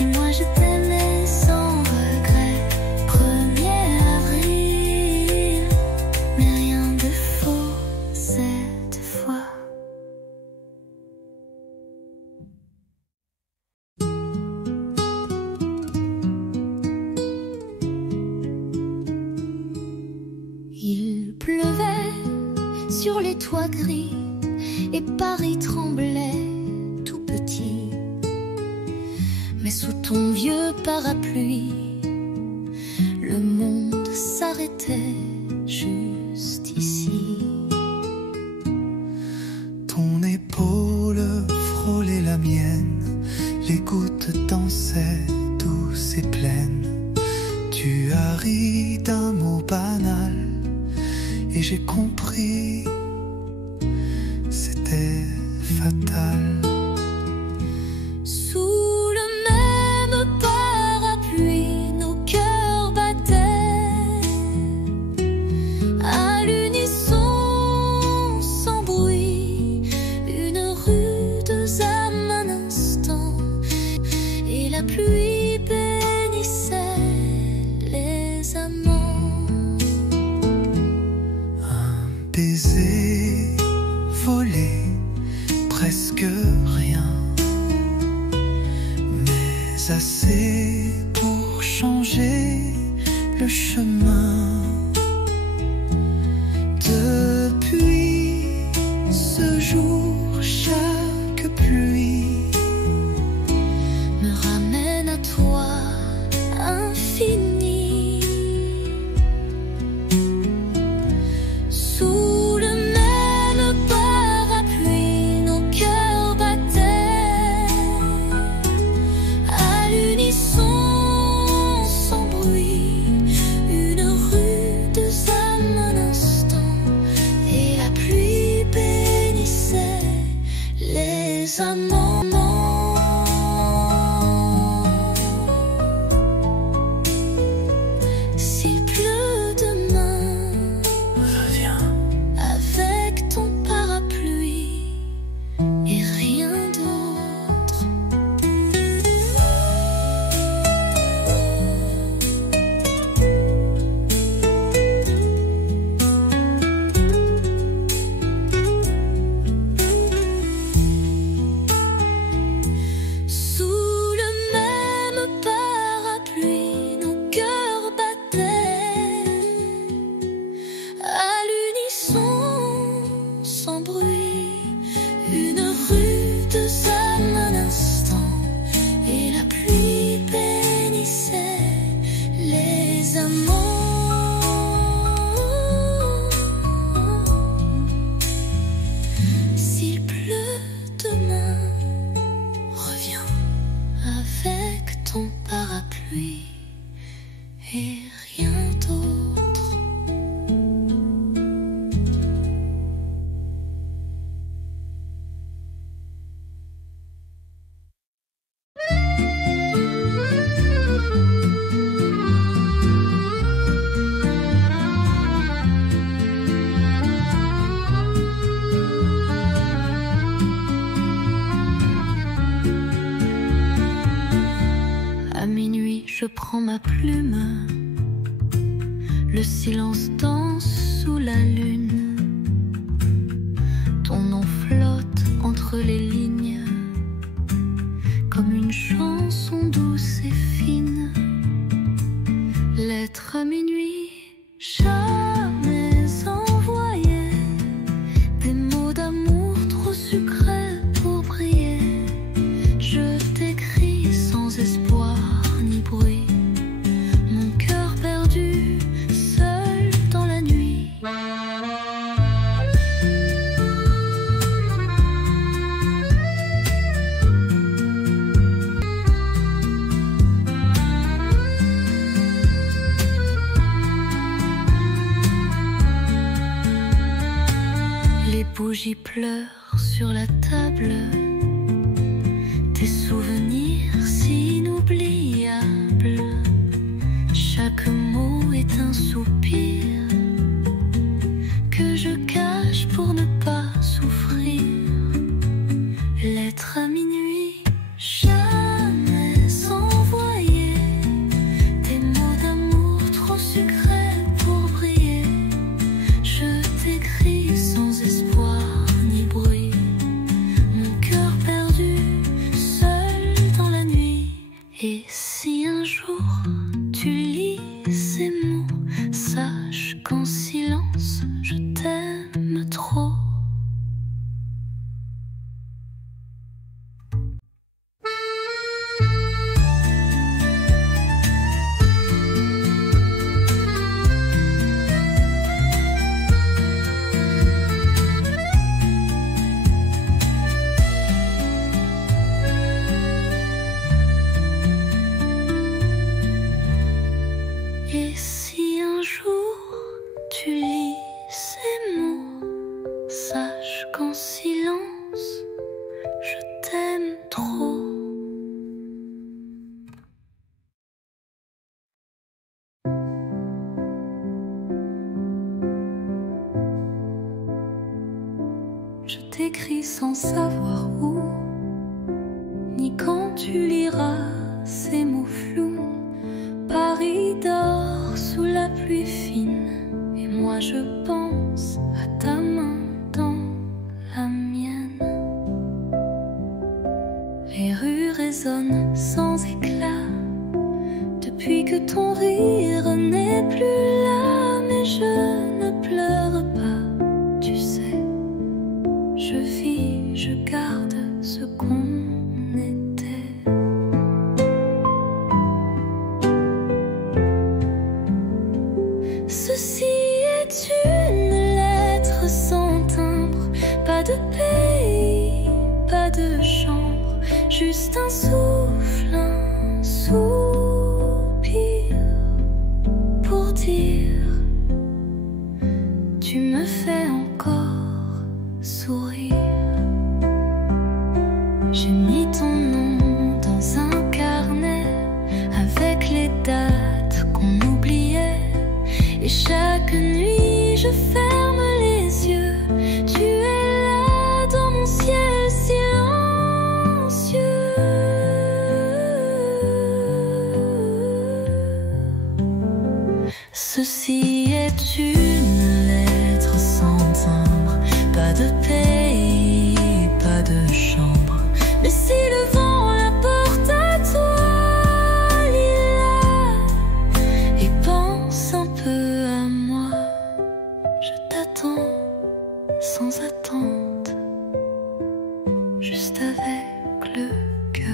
et moi je t'aimais sans regret. 1er avril, mais rien de faux cette fois. sur les toits gris, et Paris tremblait tout petit. Mais sous ton vieux parapluie, le monde s'arrêtait juste ici. Ton épaule frôlait la mienne, les gouttes dansaient douces et pleines. Tu as ri d'un mot banal et j'ai compris, c'était fatal. Sous le même parapluie, nos cœurs battaient à l'unisson, sans bruit, une rude âme un instant, et la pluie bénissait les amants. Un baiser volé, presque rien, mais assez pour changer le chemin. Depuis ce jour, chaque pluie Me ramène à toi, infini. Sous le même parapluie, nos cœurs battaient à l'unisson, sans bruit, une rude âme un instant, et la pluie bénissait les amants. S'il pleut demain, revient. avec ton parapluie et rien d'autre. Sous le même parapluie, nos cœurs battaient à l'unisson, sans bruit, une rude âme un instant, et la pluie bénissait les amants. S'il pleut demain, reviens avec ton parapluie et rien d'autre. À minuit, je prends ma plume, le silence danse sous la lune. Ton nom flotte entre les lignes, comme une chanson douce et fine. Lettre à minuit, jamais envoyée, des mots d'amour trop sucrés pour briller. Je t'écris sans espoir ni bruit, mon cœur perdu, seul dans la nuit. Les bougies pleurent sur la table, tes souvenirs si inoubliables. Chaque mot est un soupir que je cache pour ne pas souffrir. Lettre à minuit, jamais envoyée, des mots d'amour trop sucrés pour briller. Je t'écris sans espoir ni bruit, mon cœur perdu, seul dans la nuit. Et si un jour tu lis ces mots, écrit sans savoir où, ni quand tu liras ces mots flous. Paris dort sous la pluie fine, et moi je pense à ta main dans la mienne. Les rues résonnent sans éclat depuis que ton rire n'est plus là, mais je ne pleure pas, tu sais. Je vis, je garde ce qu'on était. Ceci est une lettre sans timbre, pas de pays, pas de chambre, juste un souffle, un soupir pour dire tu me fais encore sourire. J'ai mis ton nom dans un carnet avec les dates qu'on oubliait, et chaque nuit je ferme les yeux. Tu es là dans mon ciel silencieux. Ceci est une lettre sans timbre, pas de pays, pas de chambre. Mais si le vent la porte à toi, lis-la et pense un peu à moi. Je t'attends sans attente, juste avec le cœur.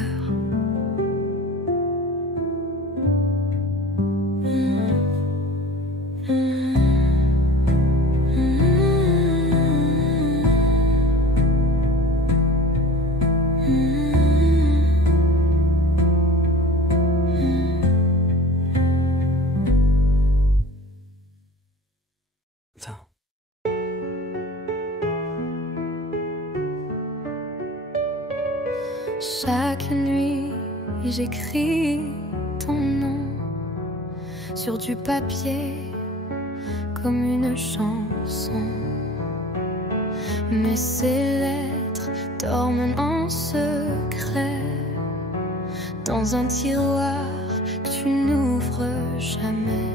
Attends. Chaque nuit, j'écris ton nom sur du papier comme une chanson. Mais ces lettres dorment en secret dans un tiroir que tu n'ouvres jamais.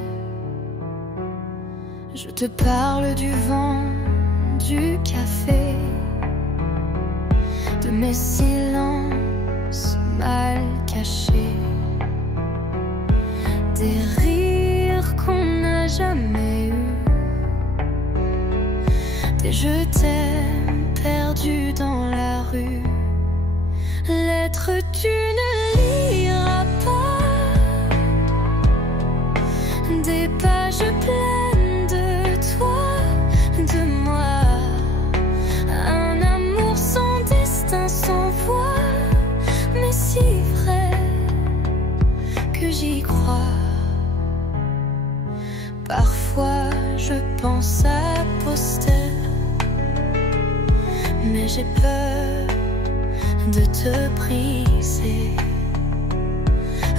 Je te parle du vent, du café, de mes silences mal cachés, des rires qu'on n'a jamais eus, des je t'aime perdus dans la rue. Lettres tu ne liras pas, des pages pleines de toi, de moi, un amour sans destin, sans voix, mais si vrai que j'y crois. Parfois je pense à poster, mais j'ai peur de te briser.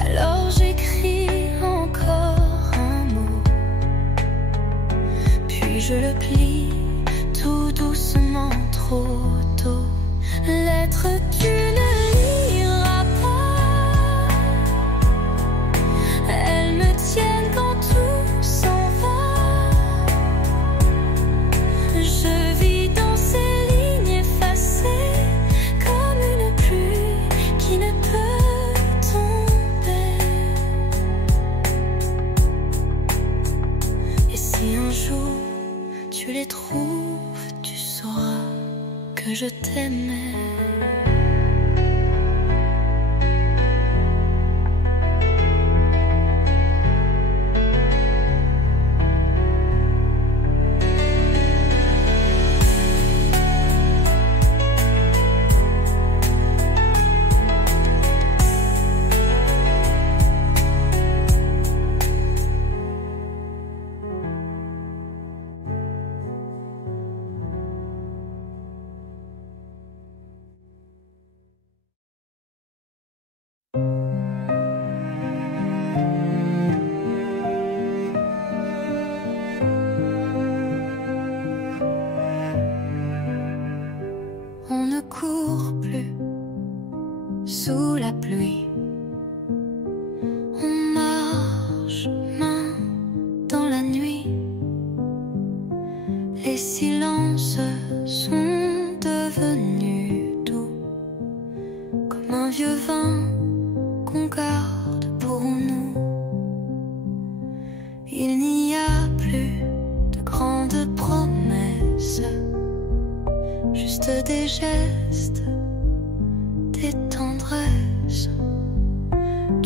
Alors j'écris encore un mot, puis je le plie tout doucement, trop tôt. Lettre tu ne liras pas, elles me tiennent quand tout s'en va. Je vis dans ces lignes effacées comme une pluie qui ne peut tomber. Et si un jour tu les trouves, tu sauras que je t'aimais.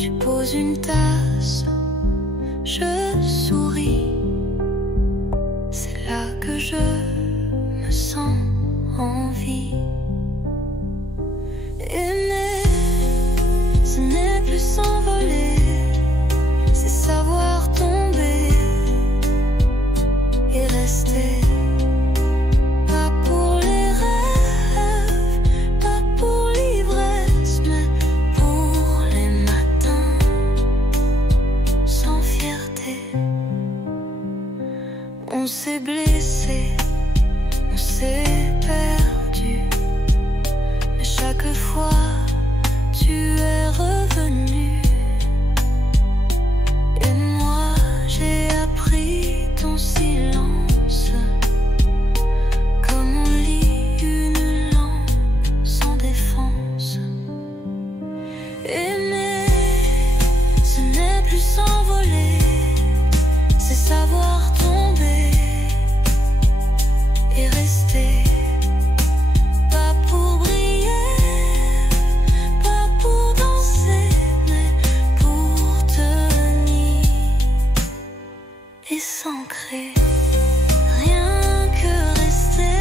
Tu poses une tasse, je souris. C'est là que je me sens en vie. Aimer, ce n'est plus s'envoler, c'est savoir tomber et rester. Pas pour les rêves, pas pour l'ivresse, mais pour les matins sans fierté. On s'est blessé, on s'est perdu, mais chaque fois tu es revenu. Et moi j'ai appris ton silence, comme on lit une lampe sans défense. Aimer, ce n'est plus s'envoler, c'est savoir tomber et rester. Pas pour briller, pas pour danser, mais pour tenir et s'ancrer. Rien que rester,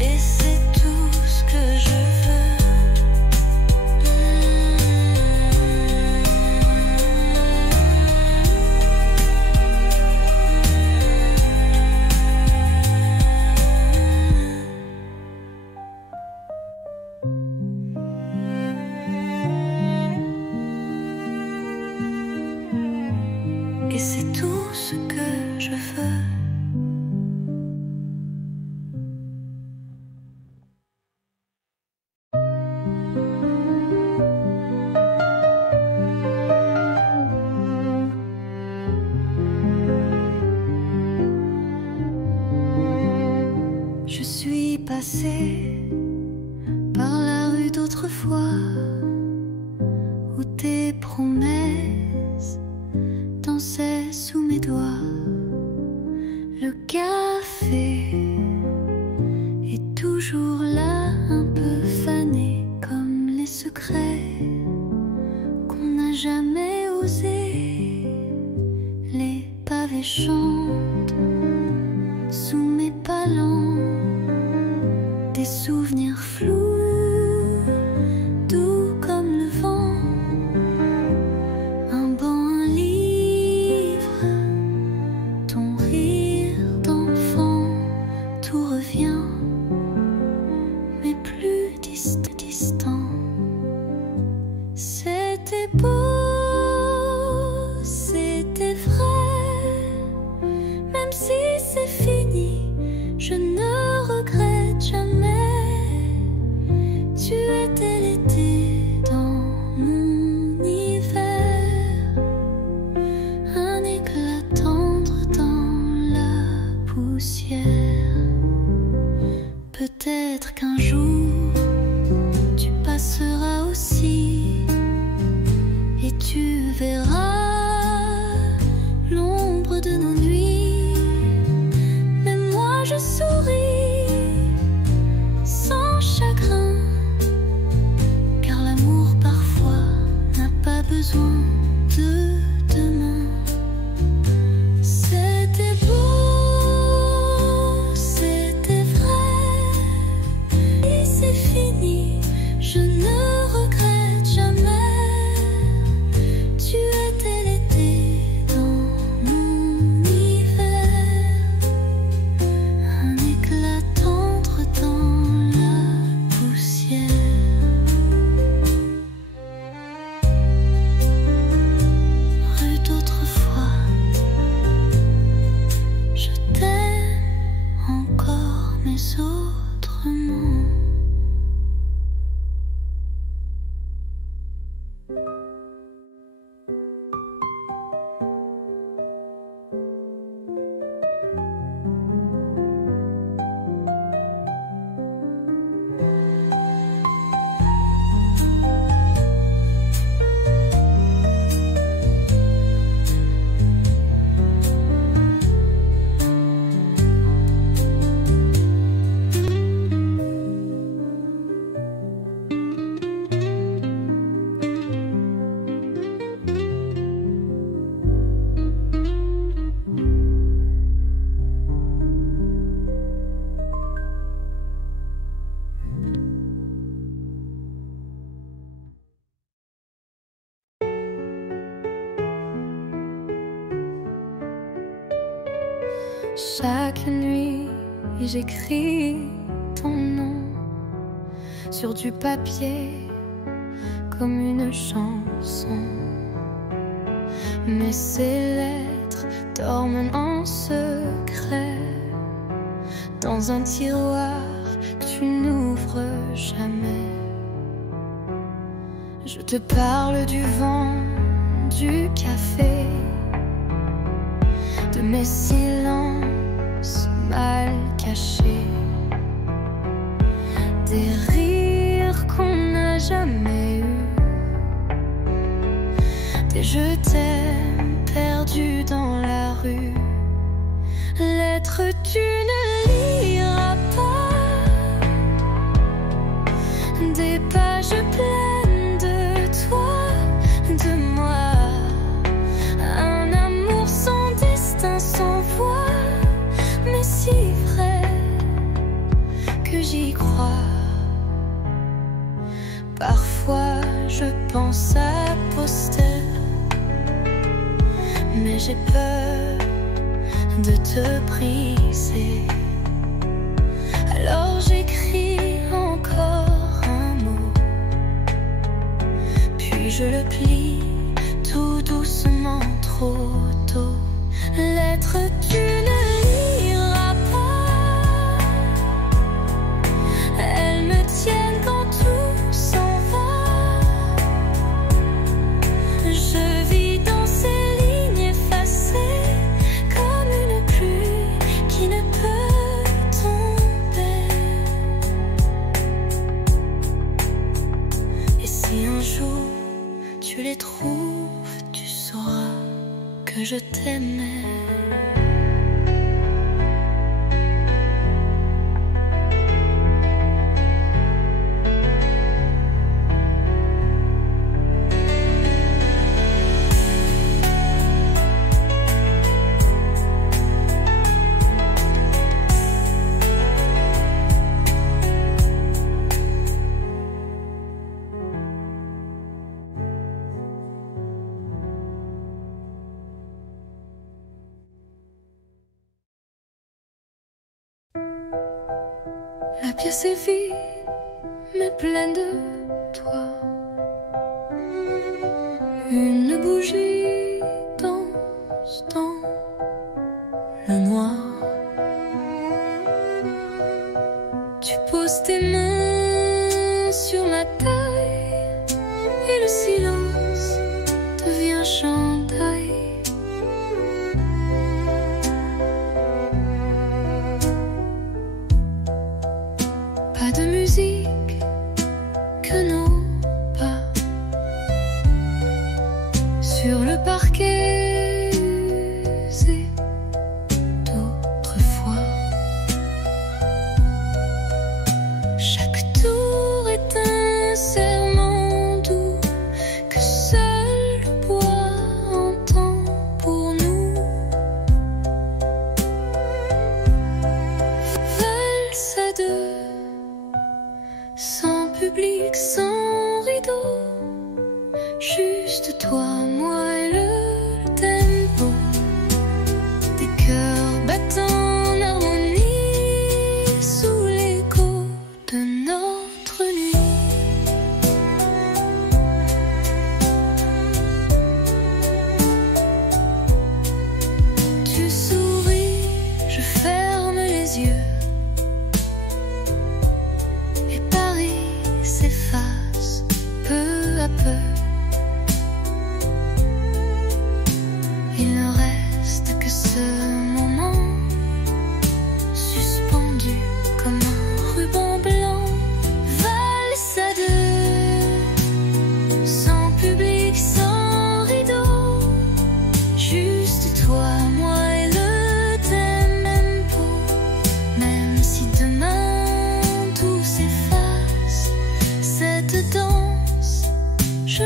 et c'est tout ce que je veux. Et c'est tout ce que je veux. Je suis passée par la rue d'autrefois où tes promesses dansaient sous mes doigts. Le café est toujours là, un peu fané, comme les secrets qu'on n'a jamais osé. Les pavés chantent sous mes palans, des souvenirs flous, doux comme le vent. Un banc, un livre, ton rire d'enfant, tout revient, mais plus distant. C'était beau, c'était vrai, même si c'est fini, je ne regrette jamais. Tu étais l'été dans mon hiver, un éclat tendre dans la poussière. Peut-être qu'un jour tu passeras aussi et tu verras l'ombre de nos nuits. Mais moi je souris sans chagrin, car l'amour parfois n'a pas besoin de demain. C'était beau, c'était vrai, et c'est fini, je ne regrette jamais. Tu étais l'été dans mon hiver, un éclat tendre dans la poussière. Rue d'autrefois, je t'aime encore, mais autrement. Chaque nuit, j'écris ton nom sur du papier comme une chanson. Mais ces lettres dorment en secret dans un tiroir que tu n'ouvres jamais. Je te parle du vent, du café, de mes silences mal cachés, des rires qu'on n'a jamais eus, des je t'aime perdus dans la rue. Lettres tu ne liras pas, des pages pleines de toi, de moi, un amour sans destin, sans voix, mais si vrai que j'y crois. Parfois je pense à poster, mais j'ai peur de te briser. Alors j'écris encore un mot, puis je le plie tout doucement, trop tôt. Lettre tu ne liras pas, elles me tiennent quand tout s'en va. Je vis dans ces lignes effacées comme une pluie qui ne peut tomber. Et si un jour tu les trouves, tu sauras que je t'aimais. La pièce est vide, mais pleine de toi. Une bougie danse dans le noir. Tu poses tes mains sur ma taille et le silence devient chandail. Pas de musique que nos pas sur le parquet usé d'autrefois. Chaque tour est un serment doux que seul le bois entend pour nous. Valse à deux, sans public, sans rideau, juste toi, moi et le tempo des cœurs battant en harmonie sous l'écho de notre nuit. Tu souris, je ferme les yeux. S'efface peu à peu. Il ne reste que ce moment suspendu comme un ruban blanc. Valse à deux, sans public, sans rideau, juste toi, moi et le tempo. Même si demain tout s'efface, cette danse, je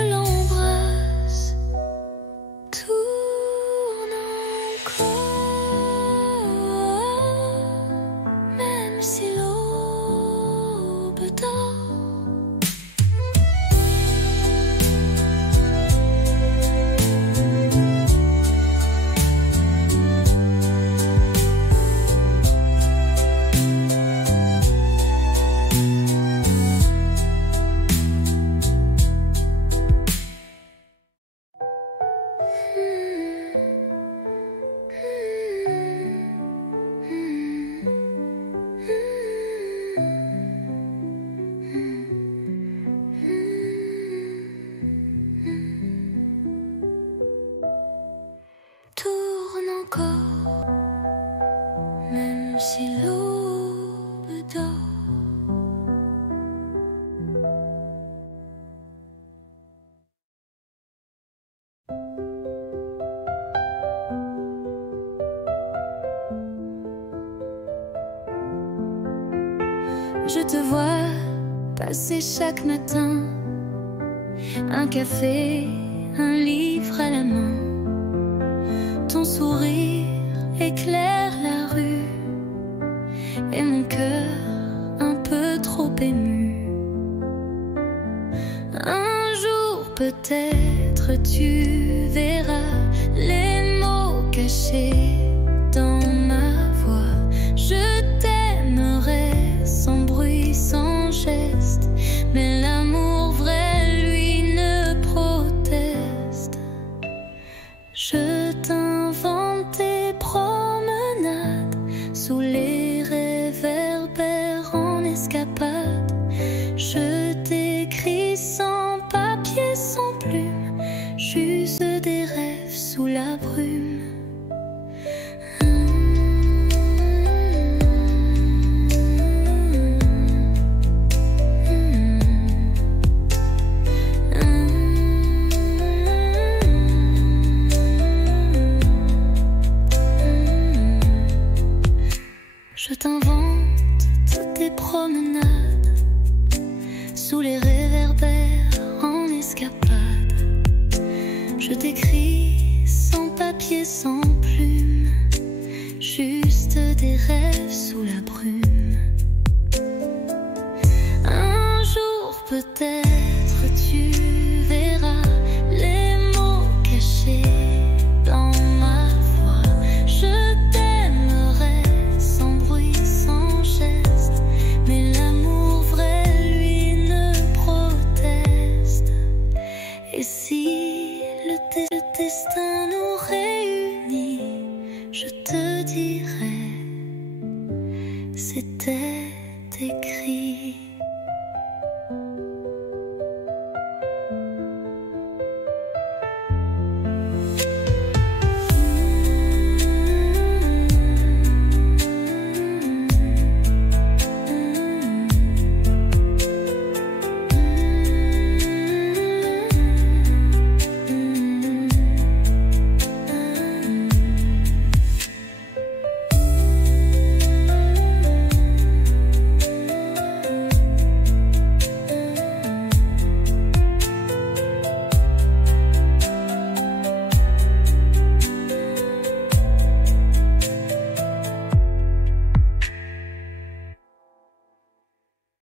Je te vois passer chaque matin, un café, un livre à la main. Ton sourire éclaire la rue et mon cœur un peu trop ému. Un jour peut-être tu verras les mots cachés dans ma voix. Je t'aimerai sans bruit, sans geste, mais l'amour vrai, lui, ne proteste. Je t'invente des promenades sous les réverbères en escapade. Je t'écris sans papier, sans plume, juste des rêves sous la brume. Je t'invente toutes tes promenades sous les réverbères en escapade. Je t'écris sans papier, sans plume, juste des rêves sous la brume. Un jour peut-être tu verras les mots cachés dans ma voix. Je t'aimerai sans bruit, sans geste, mais l'amour vrai, lui, ne proteste. Et si le destin